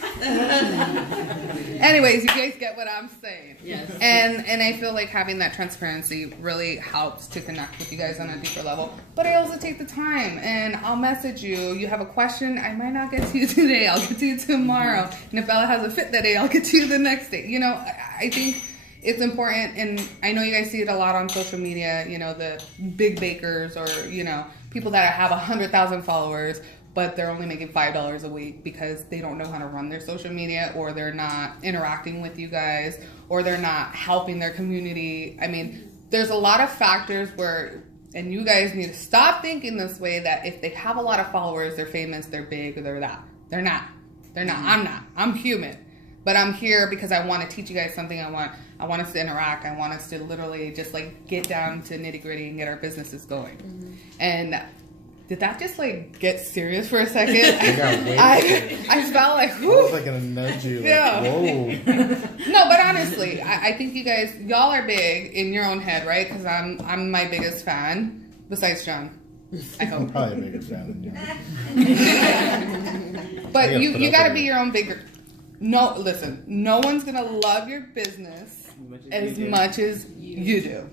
Anyways, you guys get what I'm saying. Yes. And I feel like having that transparency really helps to connect with you guys on a deeper level. But I also take the time, and I'll message you. You have a question, I might not get to you today. I'll get to you tomorrow. And if Bella has a fit that day, I'll get to you the next day. You know, I think it's important, and I know you guys see it a lot on social media, you know, the big bakers or, you know, people that have 100,000 followers, but they're only making $5 a week because they don't know how to run their social media, or they're not interacting with you guys, or they're not helping their community. I mean, there's a lot of factors where, and you guys need to stop thinking this way, that if they have a lot of followers, they're famous, they're big, or they're that. They're not. I'm not. I'm human. But I'm here because I want to teach you guys something. I want us to interact. I want us to literally just like get down to nitty gritty and get our businesses going. Mm-hmm. And did that just like get serious for a second? I felt like, whew. I was like gonna nudge you. Like, yeah. Whoa. No, but honestly, I think you guys, y'all are big in your own head, right? Because I'm my biggest fan, besides John. I hope. I'm probably the biggest fan than you. But you got to be your own bigger. No, listen. No one's gonna love your business as much as you do,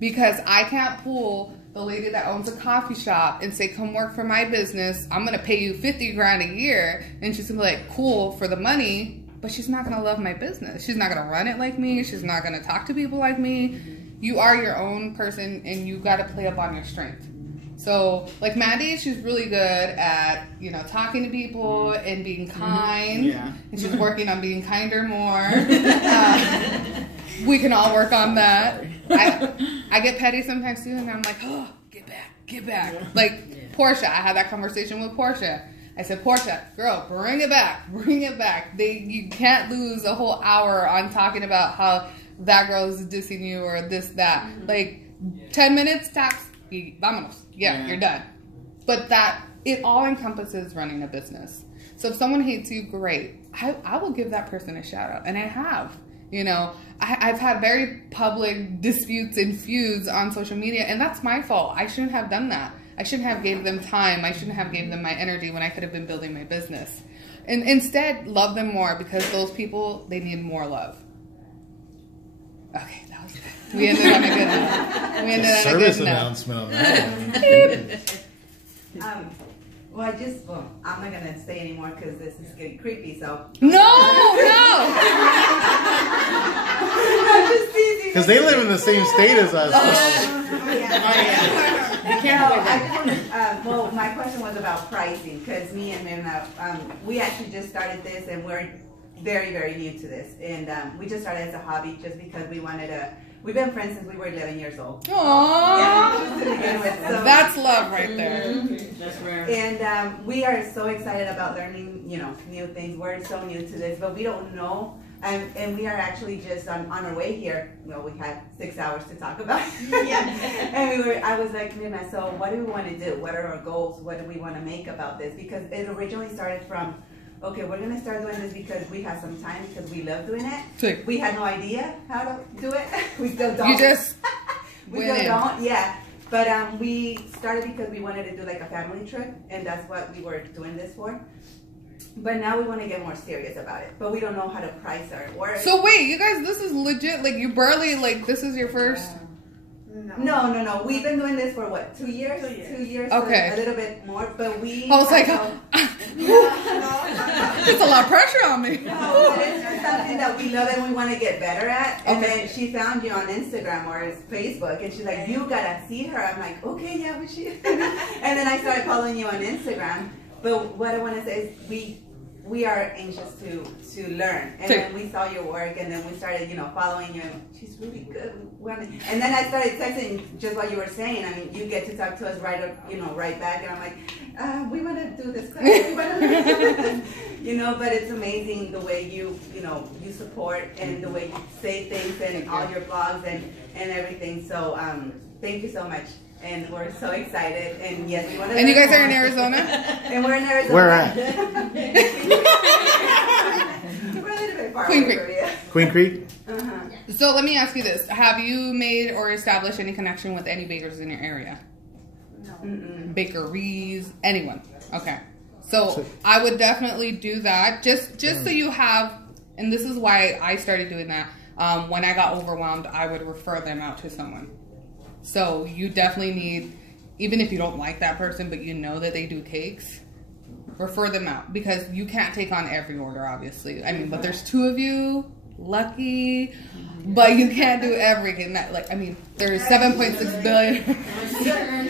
because I can't pull the lady that owns a coffee shop and say, come work for my business, I'm going to pay you $50,000 a year. And she's going to be like, cool for the money, but she's not going to love my business. She's not going to run it like me. She's not going to talk to people like me. You are your own person, and you got to play up on your strength. So, like Maddie, she's really good at, you know, talking to people and being kind. Yeah. And she's working on being kinder more. We can all work on that. I get petty sometimes too, and I'm like, oh, get back. Like Portia, I had that conversation with Portia. I said, Portia, girl, bring it back. You can't lose a whole hour on talking about how that girl's dissing you or this, that. Like 10 minutes, tax, vámonos. Yeah, you're done. But it all encompasses running a business. So if someone hates you, great. I will give that person a shout out, and I have. You know, I've had very public disputes and feuds on social media, and that's my fault. I shouldn't have done that. I shouldn't have gave them time. I shouldn't have gave them my energy when I could have been building my business. And instead, love them more, because those people, they need more love. Okay, that was good. We ended on a good note. We ended on a good Service note. announcement on that one. Well, I'm not going to say anymore because this is getting creepy, so. No! Because they live in the same state as us. Well, my question was about pricing, because me and Mirna, we actually just started this, and we're very, very new to this. And we just started as a hobby just because we wanted to. We've been friends since we were 11 years old. Aww. Yeah, just to begin with. So, that's love right there. That's rare. And we are so excited about learning, you know, new things. We're so new to this, but we don't know. And we are actually just on our way here. Well, we had 6 hours to talk about it. And I was like, Mima, so what do we want to do? What are our goals? What do we want to make about this? Because it originally started from, okay, we're going to start doing this because we have some time, because we love doing it. Sick. We had no idea how to do it. We still don't. You just we still don't, yeah. But we started because we wanted to do like a family trip, and that's what we were doing this for. But now we want to get more serious about it. But we don't know how to price our work. So wait, you guys, this is legit. Like, you barely, like, this is your first... No. We've been doing this for what, 2 years? 2 years. Okay. So a little bit more, but we... I was like, it's a lot of pressure on me. No, but it's just something that we love and we want to get better at. And then she found you on Instagram or Facebook, and she's like, you gotta see her. I'm like, okay, yeah, but she... And then I started following you on Instagram. But what I want to say is we are anxious to learn. And then we saw your work, and then we started, you know, following you. She's really good. And then I started texting just what you were saying. I mean, you get to talk to us right back. And I'm like, we want to do this class. We want to learn something You know, but it's amazing the way you support and the way you say things and all your blogs and everything. So thank you so much. And we're so excited. And yes, we want to. And you guys are in Arizona? And we're in Arizona. Where at? We're a little bit far Queen away Creek. from you. Queen Creek? So let me ask you this. Have you made or established any connection with any bakers in your area? No. Bakeries? Anyone? Okay. So I would definitely do that. Just so you have, and this is why I started doing that. When I got overwhelmed, I would refer them out to someone. So you definitely need, even if you don't like that person, but you know that they do cakes, refer them out. Because you can't take on every order, obviously. I mean, but there's 2 of you. Lucky, but you can't do everything. There's 7.6 billion.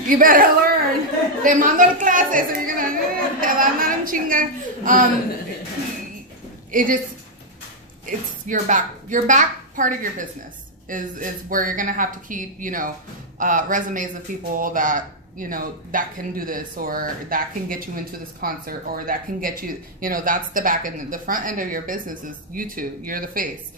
You better learn. Te mando el clase, so you're gonna te van a dar un chinga. It's your back part of your business is where you're gonna have to keep resumes of people that that can do this, or that can get you into this concert, or that can get you, that's the back end. The front end of your business is you two. You're the face.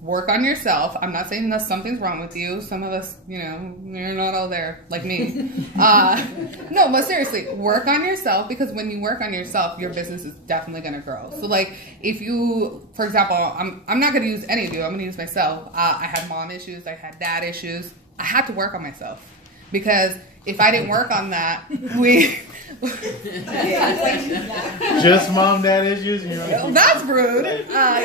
Work on yourself. I'm not saying that something's wrong with you. Some of us, you're not all there like me. No, but seriously, work on yourself, because when you work on yourself, your business is definitely going to grow. So if you, for example, I'm not going to use any of you. I'm going to use myself. I had mom issues. I had dad issues. I had to work on myself, because if I didn't work on that, just mom, dad issues? That's rude. I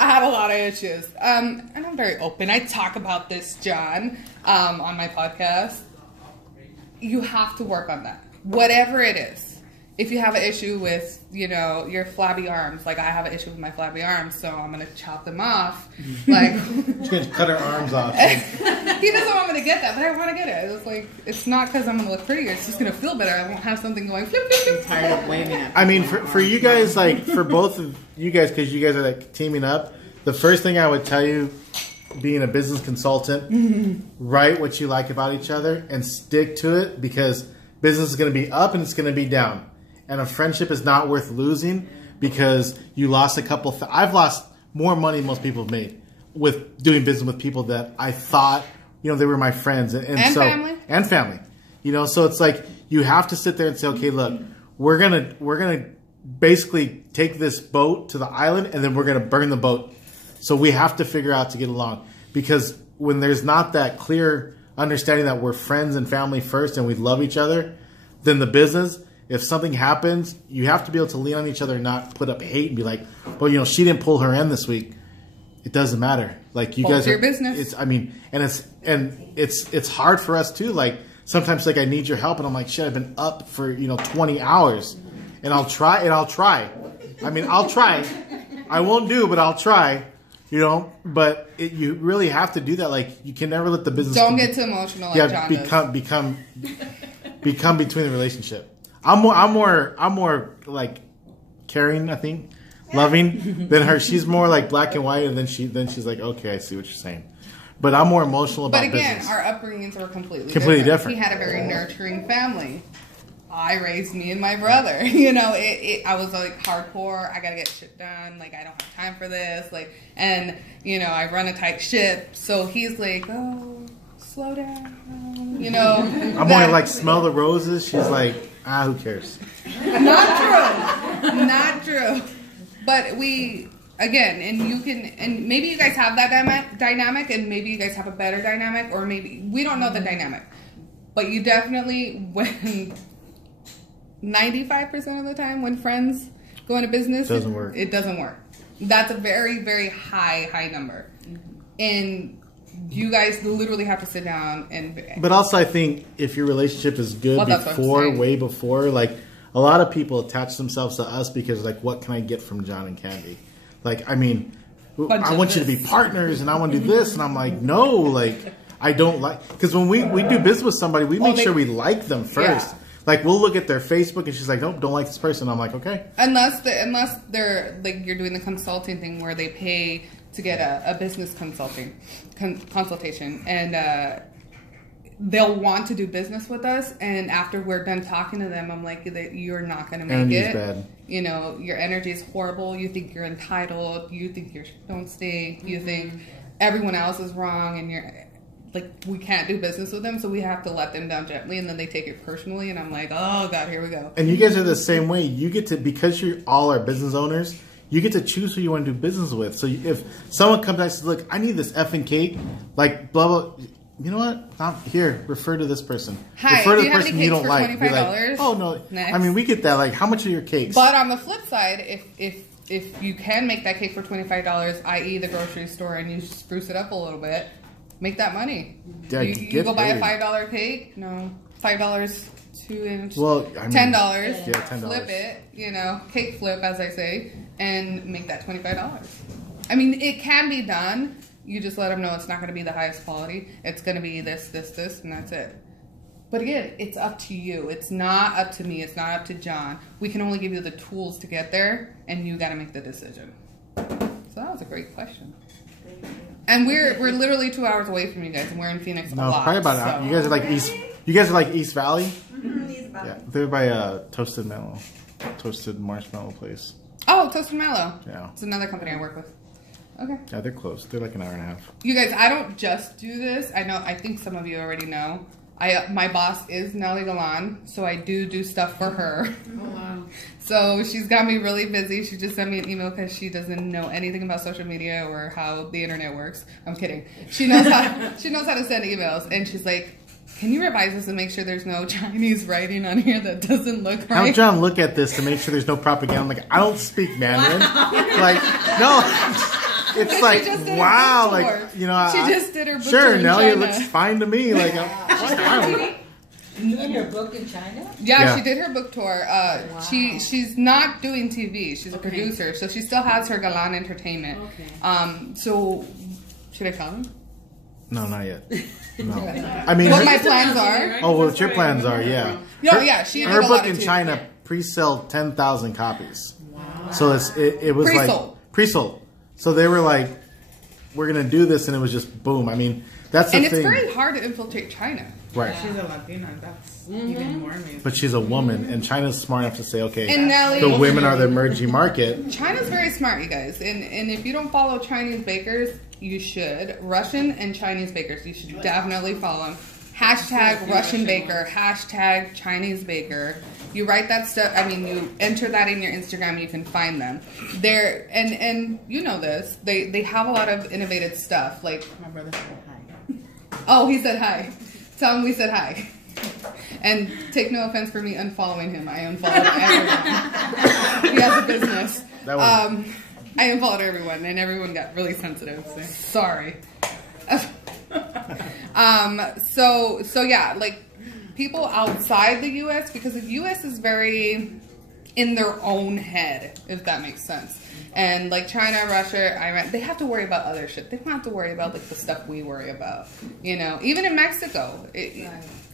had a lot of issues. And I'm very open. I talk about this, John, on my podcast. You have to work on that. Whatever it is. If you have an issue with, your flabby arms, like I have an issue with my flabby arms, so I'm going to chop them off. She's going to cut her arms off. He doesn't want me to get that, but I want to get it. It's not because I'm going to look prettier. It's just going to feel better. I won't have something going flip, flip, flip. I'm tired of waving at I mean, for you guys, for both of you guys, because you guys are teaming up, the first thing I would tell you, being a business consultant, write what you like about each other and stick to it, because business is going to be up and it's going to be down. And a friendship is not worth losing because you lost a couple. I've lost more money than most people have made with doing business with people that I thought, they were my friends and so family. And family. So it's you have to sit there and say, okay, look, we're gonna basically take this boat to the island, and then we're gonna burn the boat. So we have to figure out to get along, because when there's not that clear understanding that we're friends and family first and we love each other, then the business. If something happens, you have to be able to lean on each other and not put up hate and be like, well, she didn't pull her end this week. It doesn't matter. You guys are your business. It's hard for us too. Sometimes I need your help, and I'm like, shit, I've been up for 20 hours, and I'll try. I mean, I'll try. I won't do, but I'll try. But you really have to do that. You can never let the business. Don't get too emotional. John become between the relationship. I'm more caring, I think, loving than her. She's more black and white, and then she's like, okay, I see what you're saying. But I'm more emotional about business. But again, our upbringings were completely different. He had a very nurturing family. I raised me and my brother. I was hardcore. I gotta get shit done. I don't have time for this. And I run a tight ship. So he's like, oh, slow down. I'm more smell the roses. She's like, who cares? Not true. But we, again, and maybe you guys have that dynamic, and maybe you guys have a better dynamic, or maybe, we don't know the dynamic. But you definitely, when 95% of the time when friends go into business, it doesn't work. That's a very, very high number. And you guys literally have to sit down and. But also, I think if your relationship is good way before, a lot of people attach themselves to us because, what can I get from John and Candy? I want you to be partners, and I want to do this, and I'm like, no, I don't because when we do business with somebody, we make sure we like them first. Yeah. We'll look at their Facebook, and she's like, nope, don't like this person. I'm like, okay. Unless they're you're doing the consulting thing where they pay to get a business consultation, and they'll want to do business with us, and after we're done talking to them, I'm like, you're not going to make Energy's it. bad. You know, your energy is horrible. You think you're entitled. You think you don't stink. You think everyone else is wrong, and you're like, we can't do business with them, so we have to let them down gently, and then they take it personally, and I'm like, oh God, here we go. And you guys are the same way. You get to, because you all are business owners, you get to choose who you want to do business with. So if someone comes and says, look, I need this effing cake, like blah blah. You know what? Here, refer to this person. Hi, refer to do the you have person any you cakes don't for like. Be like, $25? oh no. Next. I mean, we get that. Like, how much are your cakes? But on the flip side, if you can make that cake for $25, i.e. the grocery store, and you spruce it up a little bit, make that money. Yeah, you go buy a $5 cake. No, $5 2-inch. Well, I mean, $10. Yeah, $10. Flip it. You know, cake flip, as I say, and make that $25. I mean, it can be done. You just let them know it's not going to be the highest quality. It's going to be this, and that's it. But again, it's up to you. It's not up to me. It's not up to John. We can only give you the tools to get there, and you got to make the decision. So that was a great question. And we're literally 2 hours away from you guys, and we're in Phoenix a lot. Probably about an hour. You guys are like East. You guys are like East Valley. East Valley. Yeah, they're by Toasted Marshmallow place. Oh, Toasted Mallow. Yeah, it's another company I work with. Okay. Yeah, they're close. They're like an hour and a half. You guys, I don't just do this. I think some of you already know. My boss is Nelly Galan, so I do stuff for her. Oh, wow. So she's got me really busy. She just sent me an email because she doesn't know anything about social media or how the internet works. I'm kidding. She knows how to send emails, and she's like, can you revise this and make sure there's no Chinese writing on here that doesn't look right? Have John look at this to make sure there's no propaganda. I'm like, I don't speak Mandarin. Like, no. It's like, wow, like, you know, she just did her book sure, tour in Nelly, China. it looks fine to me. Like, wow. You did her book in China? Yeah, she did her book tour. Wow. She's not doing TV. She's a producer, so she still has her Galan Entertainment. Okay. So should I tell them? No, not yet. No. I mean, what my plans are. Oh, what your plans are? Yeah. No, yeah, she. Her book in China pre-sold 10,000 copies. Wow. So it was like pre-sold. So they were like, we're going to do this, and it was just boom. I mean, that's the thing. And it's very hard to infiltrate China. Right. She's a Latina. That's even more amazing. But she's a woman, and China's smart enough to say, okay, and Nelly, the women are the emerging market. China's very smart, you guys. And if you don't follow Chinese bakers, you should. Russian and Chinese bakers, you should definitely follow them. Hashtag Russian baker, hashtag Chinese baker. You write that stuff. I mean, you enter that in your Instagram, you can find them. They're and you know this. They have a lot of innovative stuff. Like my brother said hi. Oh, he said hi. Tell him we said hi. And take no offense for me unfollowing him. I unfollowed everyone. He has a business. I unfollowed everyone, and everyone got really sensitive. So sorry. So yeah, like people outside the U.S., because the U.S. is very in their own head, if that makes sense. And like China, Russia, Iran, they have to worry about other shit. They don't have to worry about like the stuff we worry about. You know, even in Mexico.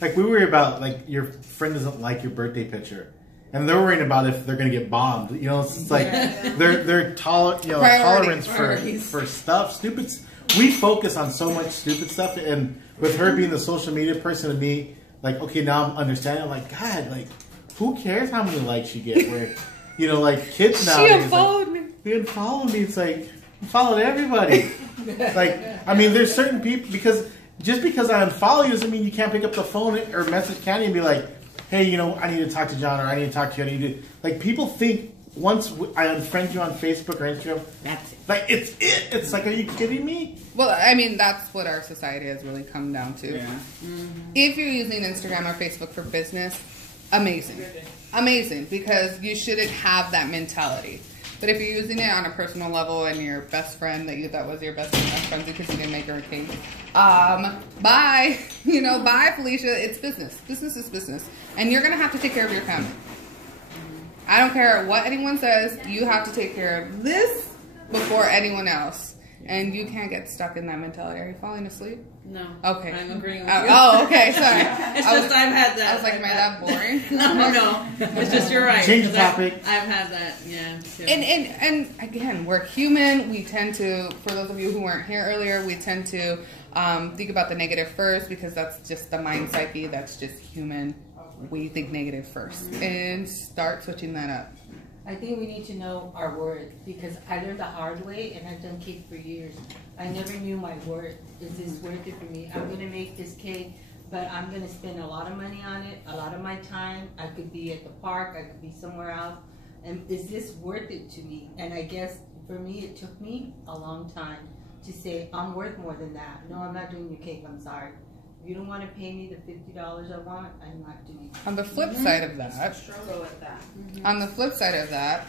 Like we worry about like your friend doesn't like your birthday picture. And they're worrying about if they're going to get bombed. You know, it's like they're tolerance for stuff, stupid. We focus on so much stupid stuff, and with her being the social media person, and me, like, okay, now I'm understanding. I'm like, God, like, who cares how many likes you get? Where, you know, like kids nowadays, she unfollowed me. They unfollowed me. It's like I followed everybody. Like, I mean, there's certain people just because I unfollow you doesn't mean you can't pick up the phone or message Candy and be like, hey, you know, I need to talk to John, or I need to talk to you. I need to, like, people think once I unfriend you on Facebook or Instagram, that's it. Like, it's it. It's like, are you kidding me? Well, I mean, that's what our society has really come down to. Yeah. Mm-hmm. If you're using Instagram or Facebook for business, amazing. Amazing, because you shouldn't have that mentality. But if you're using it on a personal level and your best friend that you thought was your best friend because you didn't make her a king, bye. You know, bye, Felicia. It's business. Business is business. And you're going to have to take care of your family. I don't care what anyone says. You have to take care of this before anyone else. and you can't get stuck in that mentality. Are you falling asleep? No. Okay. I'm agreeing with you. Oh, okay. Sorry. It's just I've had that. I was like, am I that boring? No. It's just you're right. Change the topic. I've had that. Yeah. Too. And again, we're human. We tend to, for those of you who weren't here earlier, we tend to think about the negative first because that's just the mind psyche. That's just human. We think negative first, and start switching that up. I think we need to know our worth because I learned the hard way and I've done cake for years. I never knew my worth. Is this worth it for me? I'm going to make this cake, but I'm going to spend a lot of money on it, a lot of my time. I could be at the park, I could be somewhere else. And is this worth it to me? And I guess for me, it took me a long time to say, I'm worth more than that. No, I'm not doing your cake, I'm sorry. If you don't want to pay me the $50 I want, I'm not doing it. On the flip side of that, Struggle with that. on the flip side of that,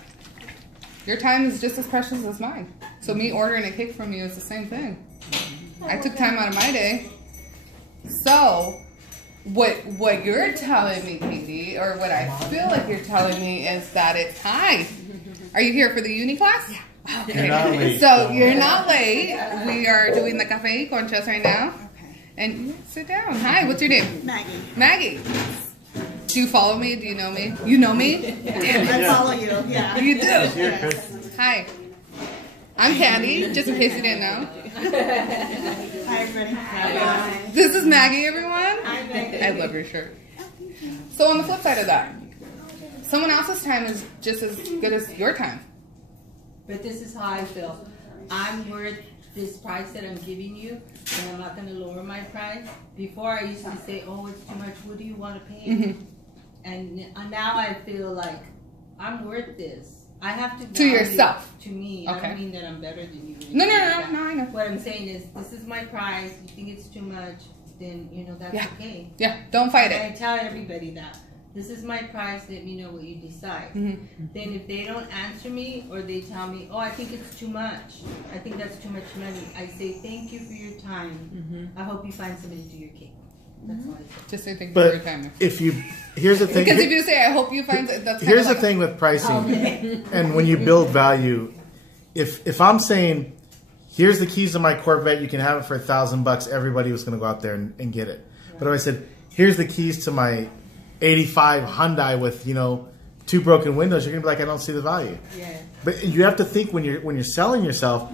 your time is just as precious as mine. So me ordering a cake from you is the same thing. I took time out of my day. So what you're telling me, Katie, or what I feel like you're telling me is that it's hi. Are you here for the uni class? Yeah. Okay. You're not late. So you're not late. We are doing the cafe conchas right now. And you sit down. Hi, what's your name? Maggie. Maggie. Do you follow me? Do you know me? You know me? I follow you, yeah. You do? Yes. Hi. I'm Candy, just in case you didn't know. Hi, everybody. Hi. This is Maggie, everyone. Hi, Maggie. I love your shirt. So on the flip side of that, someone else's time is just as good as your time. But this is how I feel. I'm worth this price that I'm giving you, and I'm not going to lower my price. Before I used to say, oh, it's too much, what do you want to pay? Mm-hmm. And now I feel like I'm worth this. I have to To yourself. To me. Okay. I don't mean that I'm better than you. No, I know. What I'm saying is, this is my price. You think it's too much, then, that's okay. Yeah, don't fight And it. I tell everybody that. This is my price, let me know what you decide. Mm-hmm. Then if they don't answer me or they tell me, oh, I think it's too much. I think that's too much money. I say, thank you for your time. Mm-hmm. I hope you find somebody to do your cake. That's all I say. Just say thank you But for your time. here's the thing. Because if you say, I hope you find it, that's Here's kind the thing with pricing, and when you build value, if I'm saying, here's the keys to my Corvette, you can have it for $1,000, everybody was going to go out there and get it. Right. But if I said, here's the keys to my 85 Hyundai with 2 broken windows, you're gonna be like, I don't see the value. Yeah. But you have to think when you're selling yourself,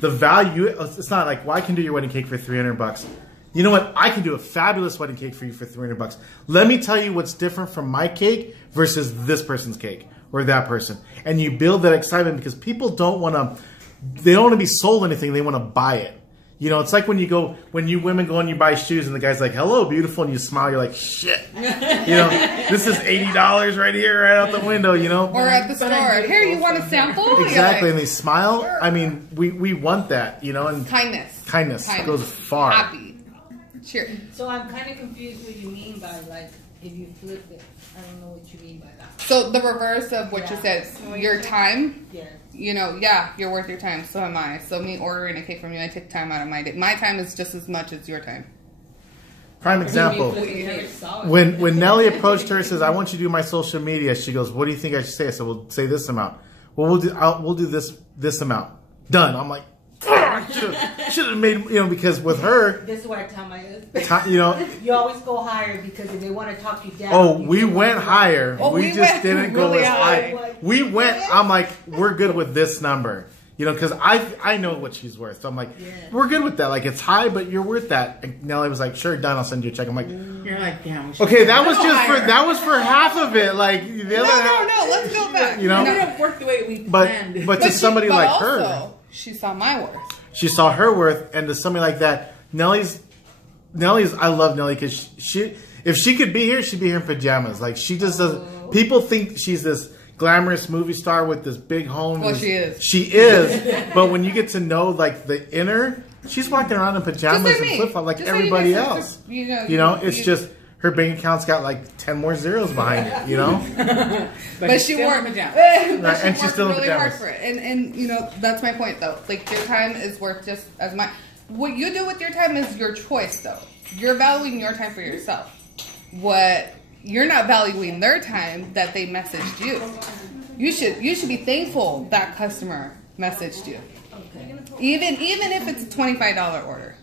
the value. It's not like, well, I can do your wedding cake for $300. You know what? I can do a fabulous wedding cake for you for $300. Let me tell you what's different from my cake versus this person's cake or that person, and you build that excitement because people don't want to. They don't want to be sold anything. They want to buy it. It's like when you women go and you buy shoes and the guy's like, hello, beautiful, and you smile, you're like, shit. This is $80 right here, right out the window, Or at the store. Here, you want a sample? Exactly, Like, and they smile. Sure. I mean, we want that, and Kindness goes far. Happy. Sure. So I'm kind of confused what you mean by, like, if you flip it. I don't know what you mean by that. So the reverse of what you said, your time. Yes. You're worth your time. So am I. So me ordering a cake from you, I take time out of my day. My time is just as much as your time. Prime example. When Nellie approached her and says, I want you to do my social media, she goes, what do you think I should say? I said, well, say this amount. Well, we'll do this amount. Done. I'm like, should have made, because with her. This is what I tell my husband. You always go higher because if they want to talk you down. Oh, we went higher. We just didn't go really as high. We went, I'm like, we're good with this number. Because I know what she's worth. So I'm like, we're good with that. Like, it's high, but you're worth that. And Nellie was like, sure, done. I'll send you a check. I'm like, you're like, damn. Okay, that was for half of it. Like, the other half. No, let's go back. We don't work the way we planned. But to somebody like her. She saw my worth. She saw her worth, and to somebody like that, Nellie's. I love Nellie because if she could be here, she'd be here in pajamas. Like, she just doesn't. People think she's this glamorous movie star with this big home. Well, she is. She is. But when you get to know like the inner, she's walking around in pajamas and flip flops like just everybody else. It's just her bank account's got like 10 more zeros behind it. But she worked. And she's still really hard for it. And that's my point though. Like, your time is worth just as much. What you do with your time is your choice though. You're valuing your time for yourself. What you're not valuing their time that they messaged you. You should be thankful that customer messaged you. Okay. Even if it's a $25 order.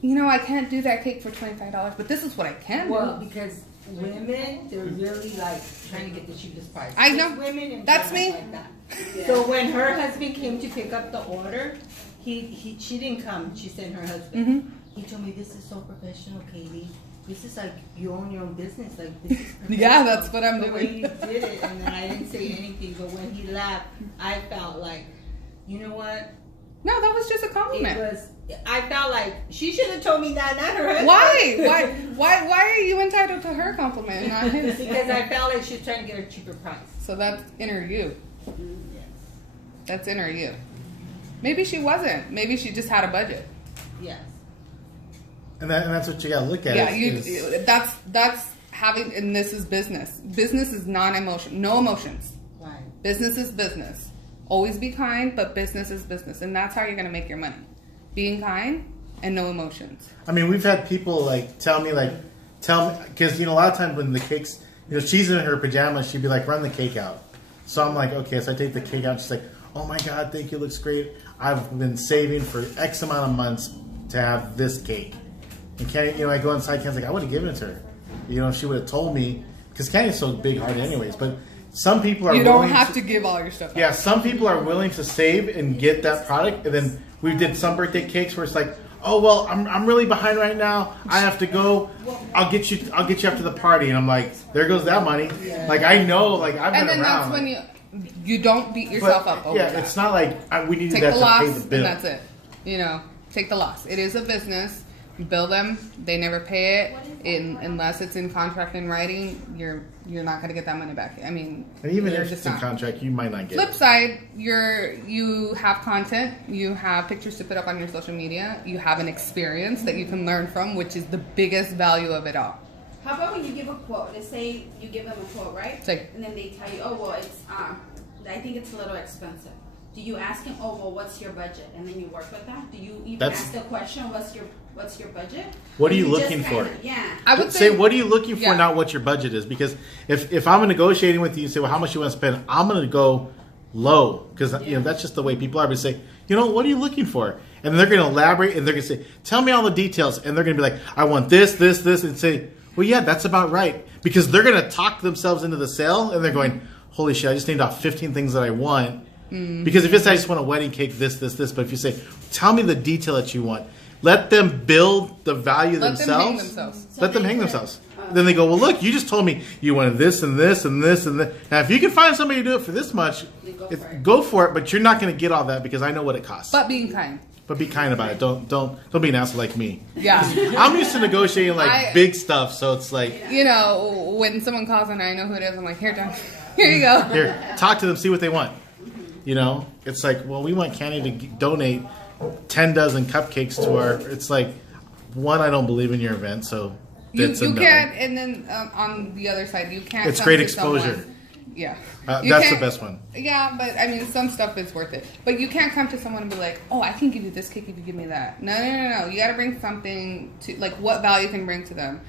You know, I can't do that cake for $25, but this is what I can do. Well, because women, they're really like trying to get the cheapest price. I know. Just women and That's girls me. Like that. Yeah. So when her husband came to pick up the order, she didn't come. She sent her husband. Mm-hmm. He told me, "This is so professional, Katie. This is like you own your own business. Like this is professional." Yeah, that's what I'm the doing. way you did it, and then I didn't say anything. But when he left, I felt like, you know what? No, that was just a compliment. It was. I felt like she should have told me that, not her husband. Why are you entitled to her compliment, not his? Because I felt like she was trying to get a cheaper price. So that's inner you. Yes. That's inner you. Maybe she wasn't. Maybe she just had a budget. Yes. And that's what you gotta look at. Yeah, that's having, and this is business. Business is non-emotion, no emotions. Right. Business is business. Always be kind, but business is business, and that's how you're gonna make your money. Being kind and no emotions. I mean, we've had people tell me because a lot of times when the cakes, she's in her pajamas, she'd be like, run the cake out. So I'm like, okay, so I take the cake out. She's like, oh my God, thank you, looks great. I've been saving for X amount of months to have this cake. And Kenny, I go inside, Kenny's like, I would have given it to her. If she would have told me, because Kenny's so big-hearted anyways, but some people are You don't have to give all your stuff out. Yeah, some people are willing to save and get that product, and then we did some birthday cakes where it's like, oh well, I'm really behind right now. I have to go. I'll get you after the party, and I'm like, there goes that money. Yeah. Like I know, like I've been around. And then that's when you don't beat yourself up over that. It's not like we need take that the to loss, pay the bill. and that's it. Take the loss. It is a business. You bill them. They never pay it unless it's in contract in writing. You're not going to get that money back. I mean, and even if it's in contract, you might not get Flip it. side, you have content. You have pictures to put up on your social media. You have an experience that you can learn from, which is the biggest value of it all. How about when you give a quote? Let's say you give them a quote, right? And then they tell you, oh well, it's I think it's a little expensive. Do you ask him, oh well, what's your budget, and then you work with that? Do you even ask the question, what's your budget? What are you looking for? Yeah, I would say what are you looking for, not what your budget is. Because if I'm negotiating with you, and say, well, how much you want to spend? I'm going to go low because that's just the way people are. But say, what are you looking for? And they're going to elaborate, and they're going to say, tell me all the details, and they're going to be like, I want this, and say, well, yeah, that's about right, because they're going to talk themselves into the sale, and they're going, holy shit, I just named off 15 things that I want. Because if it's I just want a wedding cake, this, but if you say, tell me the detail that you want, let them build the value themselves. Let them hang themselves. Then they go, well, look, you just told me you wanted this and this and this and this. Now, if you can find somebody to do it for this much, go for it. But you're not going to get all that because I know what it costs. But being kind. But be kind about it. Don't be an asshole like me. Yeah. I'm used to negotiating big stuff, so it's like, when someone calls and I know who it is, I'm like, here, John, here you go. Here, talk to them, see what they want. It's like, well, we want Candy to donate 10 dozen cupcakes to our. It's like, one, I don't believe in your event, so you can't. And then on the other side, you can't. It's great exposure. Yeah, that's the best one. Yeah, but I mean, some stuff is worth it. But you can't come to someone and be like, "Oh, I can give you this cake if you give me that." No. You got to bring something to what value can bring to them.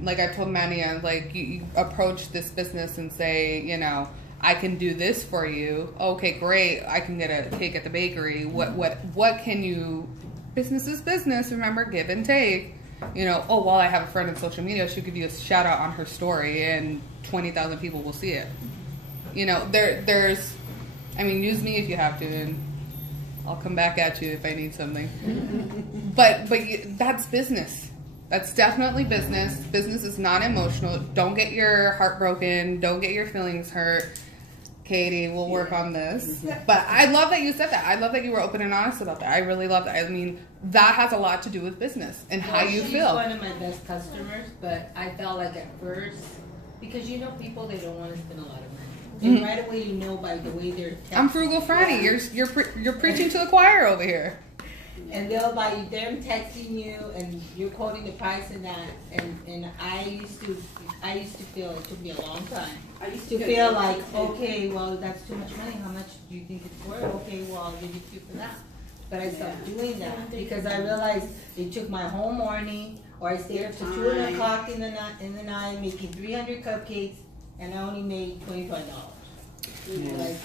Like I told Mania, you approach this business and say, I can do this for you. Okay, great. I can get a cake at the bakery. What can you? Business is business. Remember, give and take. Well, I have a friend on social media. She'll give you a shout out on her story, and 20,000 people will see it. There's. I mean, use me if you have to, and I'll come back at you if I need something. but that's business. That's definitely business. Business is not emotional. Don't get your heart broken. Don't get your feelings hurt. Katie, we'll work on this. But I love that you said that. I love that you were open and honest about that. I really love that. I mean, that has a lot to do with business and how you feel. She's one of my best customers, but I felt like at first, because people, they don't want to spend a lot of money. And right away, by the way they're texting. I'm frugal Franny. Yeah. You're preaching to the choir over here. And they'll them texting you, and you're quoting the price and that. And I used to feel, it took me a long time. I used to feel like, okay, well, that's too much money. How much do you think it's worth? Okay, well, I'll give it to you for that. But I stopped doing that because I realized it took my whole morning, or I stayed up to 2 o'clock in the night making 300 cupcakes, and I only made $25. Like,